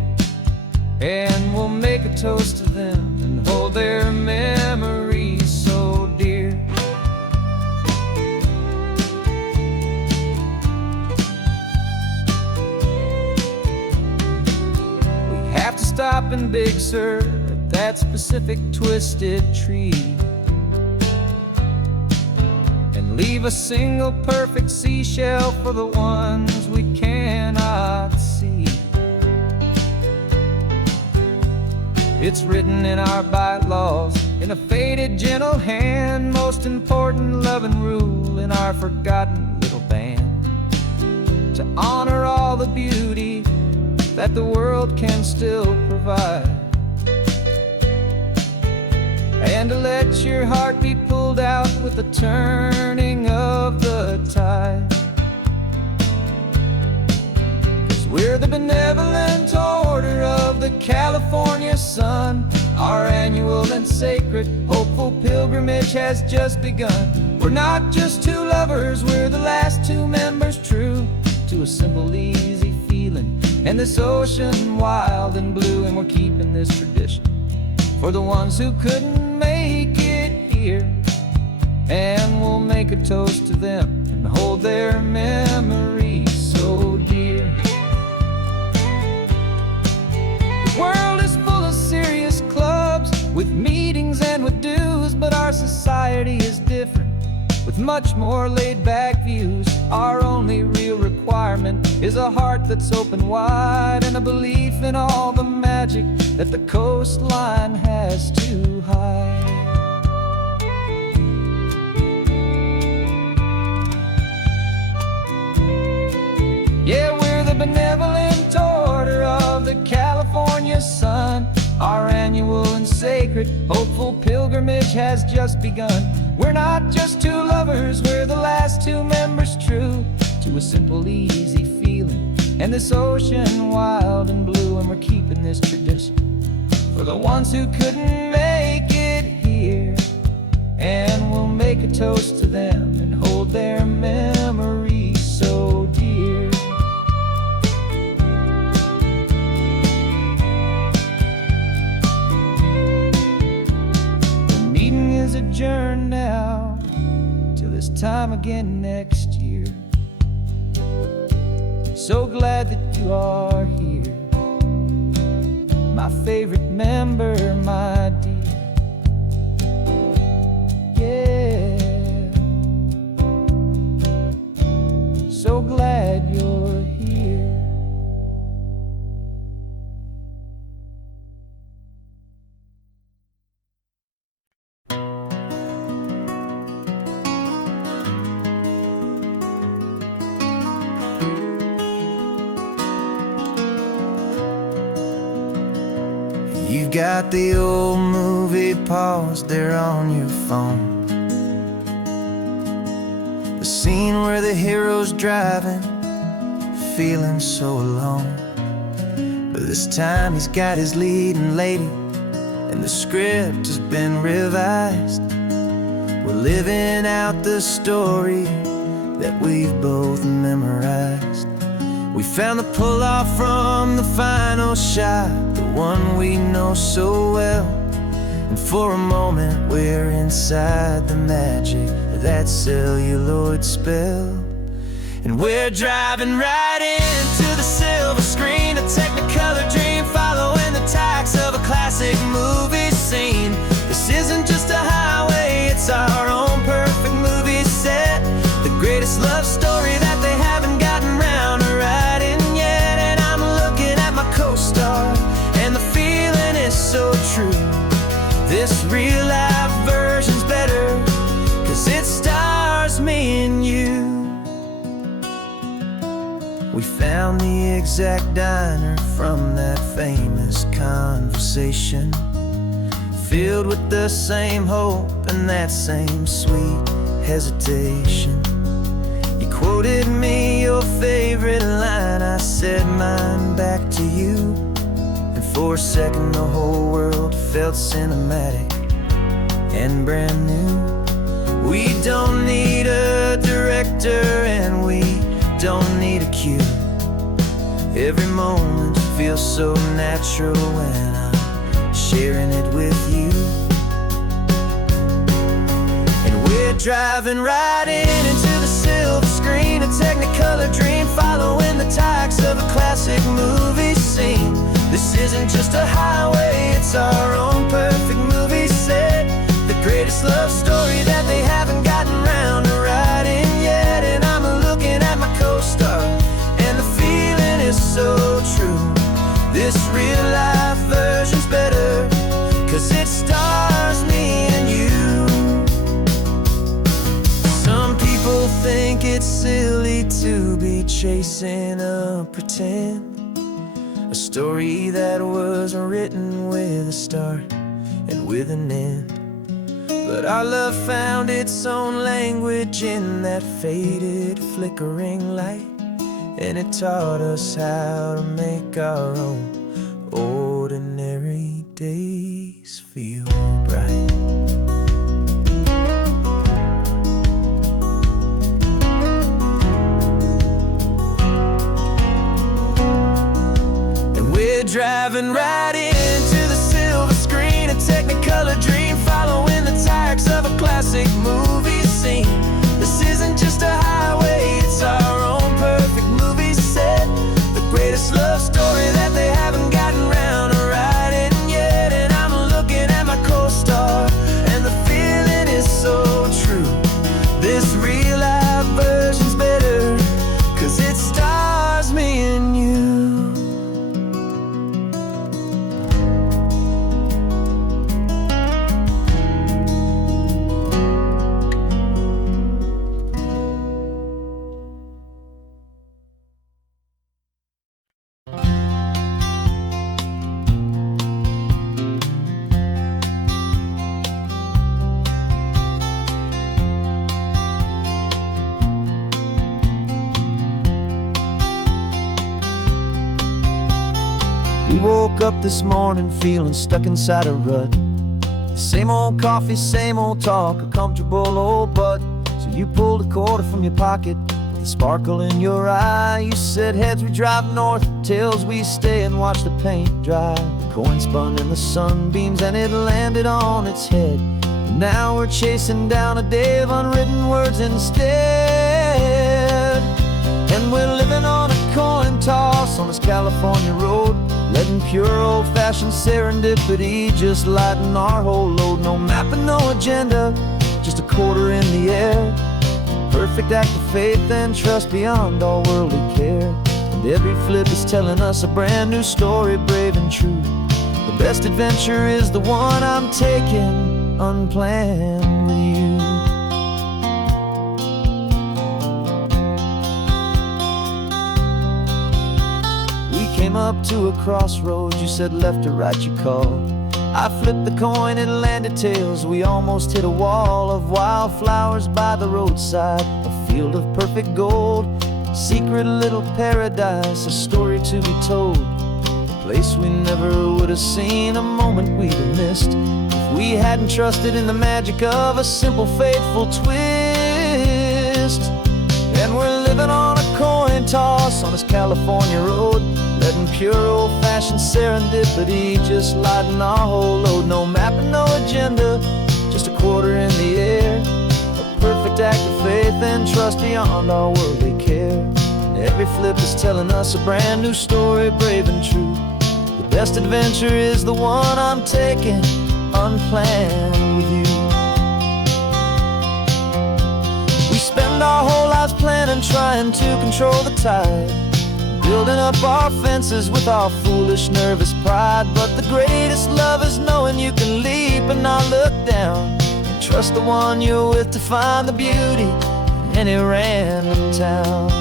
and we'll make a toast to them and hold their memories so dear. We have to stop in Big Sur at that specific twisted tree and leave a single perfect seashell for the ones we cannot see. It's written in our bylaws in a faded gentle hand, most important loving rule in our forgotten little band, to honor all the beauty that the world can still provide, and to let your heart be pulled out with the turning of the tide. 'Cause we're the benevolent order of the California sun. Our annual and sacred hopeful pilgrimage has just begun. We're not just two lovers, we're the last two members true to a simple, easy feeling and this ocean wild and blue. And we're keeping this tradition for the ones who couldn't make it here, and we'll make a toast to them and hold their memories so dear. The world is full of serious clubs with meetings and with dues, but our society is different with much more laid-back views. Our only real requirement is a heart that's open wide and a belief in all the magic that the coastline has to hide. Yeah, we're the benevolent order of the California sun. Our annual and sacred hopeful pilgrimage has just begun. We're not just two lovers, we're the last two members true to a simple, easy feeling and this ocean wild and blue. And we're keeping this tradition for the ones who couldn't make it here, and we'll make a toast to them and hold their memories so dear. The meeting is adjourned now till this time again next year. So glad that you are here, my favorite member, my dear. Yeah, so glad you're here. You've got the old movie paused there on your phone, the scene where the hero's driving, feeling so alone. But this time he's got his leading lady, and the script has been revised. We're living out the story that we've both memorized. We found the pull-off from the final shot, the one we know so well. And for a moment we're inside the magic of that celluloid spell. And we're driving right into the silver screen, a technicolor dream following the tacks of a classic movie scene. This isn't just a highway, it's our own perfect movie set, the greatest love story that they haven't gotten round to writing yet. And I'm looking at my co-star, and the feeling is so true. This real life version's better, 'cause it stars me and you. We found the exact diner from that famous conversation, filled with the same hope and that same sweet hesitation. You quoted me your favorite line, I said mine back to you. And for a second the whole world felt cinematic and brand new. We don't need a director and we don't need a cue. Every moment feels so natural when I'm sharing it with you. And we're driving right into the silver screen, a technicolor dream following the tacks of a classic movie scene. This isn't just a highway, it's our own perfect movie set, the greatest love story that they haven't gotten round to writing yet. And I'm looking at my co-star, and the feeling is so true. This real life version's better, 'cause it stars me and you. Some people think it's silly to be chasing a pretend, a story that was written with a start and with an end. But our love found its own language in that faded, flickering light, and it taught us how to make our own ordinary days feel bright. And we're driving right into the silver screen, a technicolor dream following the tacks of a classic movie scene. This isn't just a highway, it's our own perfect movie set, the greatest love story that they haven't gotten round to writing yet. And I'm looking at my co-star, and the feeling is so true. This real life version's better, 'cause it stars me and you. We woke up this morning feeling stuck inside a rut. Same old coffee, same old talk, a comfortable old butt. So you pulled a quarter from your pocket with a sparkle in your eye. You said heads we drive north, tails we stay and watch the paint dry. The coin spun in the sunbeams and it landed on its head. And now we're chasing down a day of unwritten words instead. And we're living on a coin toss on this California road, letting pure old-fashioned serendipity just lighten our whole load. No map and no agenda, just a quarter in the air. Perfect act of faith and trust beyond all worldly care. And every flip is telling us a brand new story, brave and true. The best adventure is the one I'm taking unplanned with you. came up to a crossroads. You said left or right, you called. I flipped the coin, it landed tails. We almost hit a wall of wildflowers by the roadside, a field of perfect gold, secret little paradise, a story to be told, a place we never would have seen, a moment we'd have missed if we hadn't trusted in the magic of a simple, faithful twist. And we're living on a coin toss on this California road, letting pure old-fashioned serendipity just lighten our whole load. No map and no agenda, just a quarter in the air, a perfect act of faith and trust beyond our worldly care. And every flip is telling us a brand new story, brave and true. The best adventure is the one I'm taking, unplanned with you. We spend our whole lives planning, trying to control the tide, building up our fences with our foolish, nervous pride. But the greatest love is knowing you can leap and not look down, and trust the one you're with to find the beauty in any random town.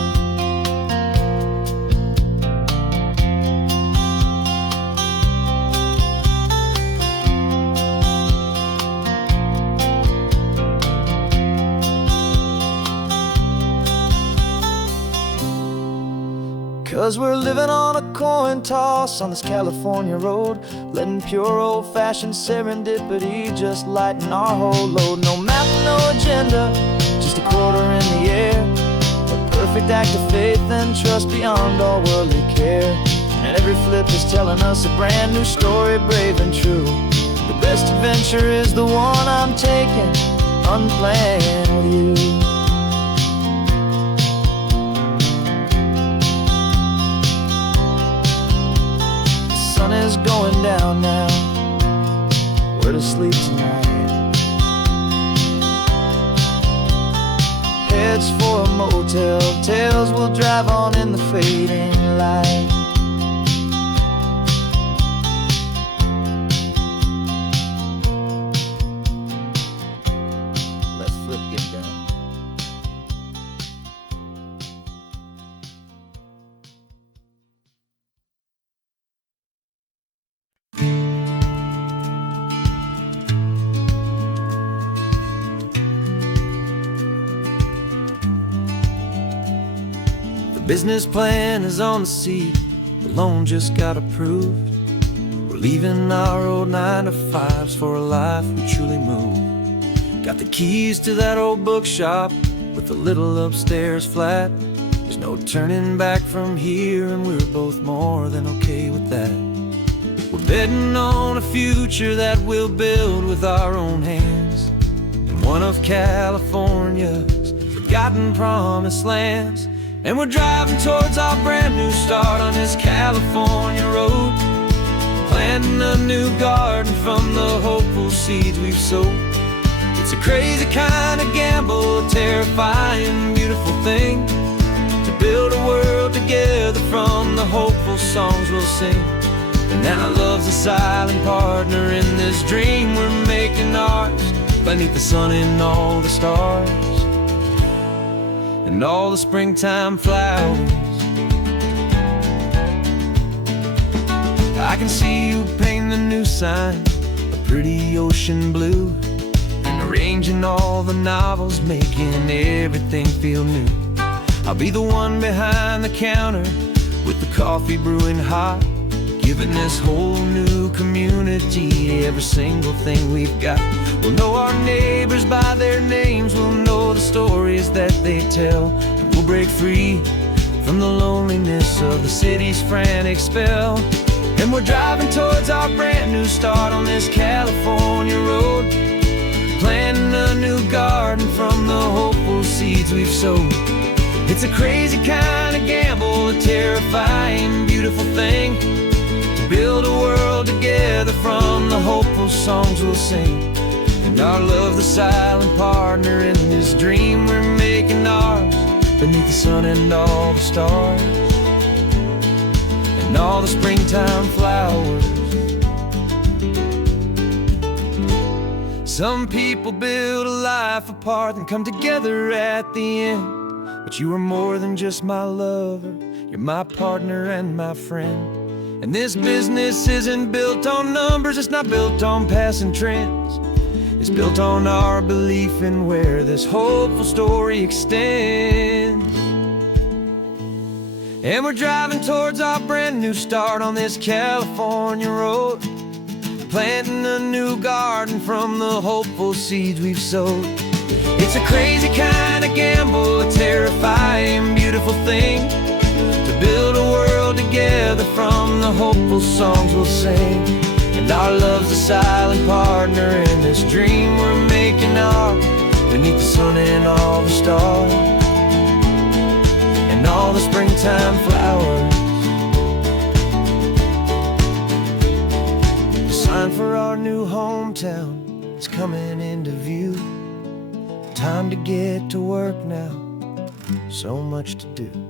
'Cause we're living on a coin toss on this California road, letting pure old-fashioned serendipity just lighten our whole load. No map, no agenda, just a quarter in the air, a perfect act of faith and trust beyond all worldly care. And every flip is telling us a brand new story, brave and true. The best adventure is the one I'm taking, unplanned with you. The sun is going down now, we're to sleep tonight. Heads for a motel, tails will drive on in the fading light. Let's flip get down. Business plan is on the seat, the loan just got approved. We're leaving our old 9-to-5s for a life we truly move. Got the keys to that old bookshop with the little upstairs flat. There's no turning back from here, and we're both more than okay with that. We're betting on a future that we'll build with our own hands, in one of California's forgotten promised lands. And we're driving towards our brand new start on this California road, planting a new garden from the hopeful seeds we've sowed. It's a crazy kind of gamble, a terrifying, beautiful thing, to build a world together from the hopeful songs we'll sing. And now love's a silent partner in this dream we're making ours, beneath the sun and all the stars and all the springtime flowers. I can see you painting the new sign a pretty ocean blue, and arranging all the novels, making everything feel new. I'll be the one behind the counter with the coffee brewing hot, giving this whole new community every single thing we've got. We'll know our neighbors by their names, we'll know the stories that they tell, and we'll break free from the loneliness of the city's frantic spell. And we're driving towards our brand new start on this California road, planting a new garden from the hopeful seeds we've sowed. It's a crazy kind of gamble, a terrifying, beautiful thing, build a world together from the hopeful songs we'll sing. And our love, the silent partner in this dream we're making ours, beneath the sun and all the stars and all the springtime flowers. Some people build a life apart and come together at the end, but you are more than just my lover, you're my partner and my friend. And this business isn't built on numbers, it's not built on passing trends. It's built on our belief in where this hopeful story extends. And we're driving towards our brand new start on this California road, planting a new garden from the hopeful seeds we've sowed. It's a crazy kind of gamble, a terrifying, beautiful thing, to build a world together from the hopeful songs we'll sing. And our love's a silent partner in this dream we're making ours, beneath the sun and all the stars, and all the springtime flowers. The sign for our new hometown is coming into view. Time to get to work now, so much to do.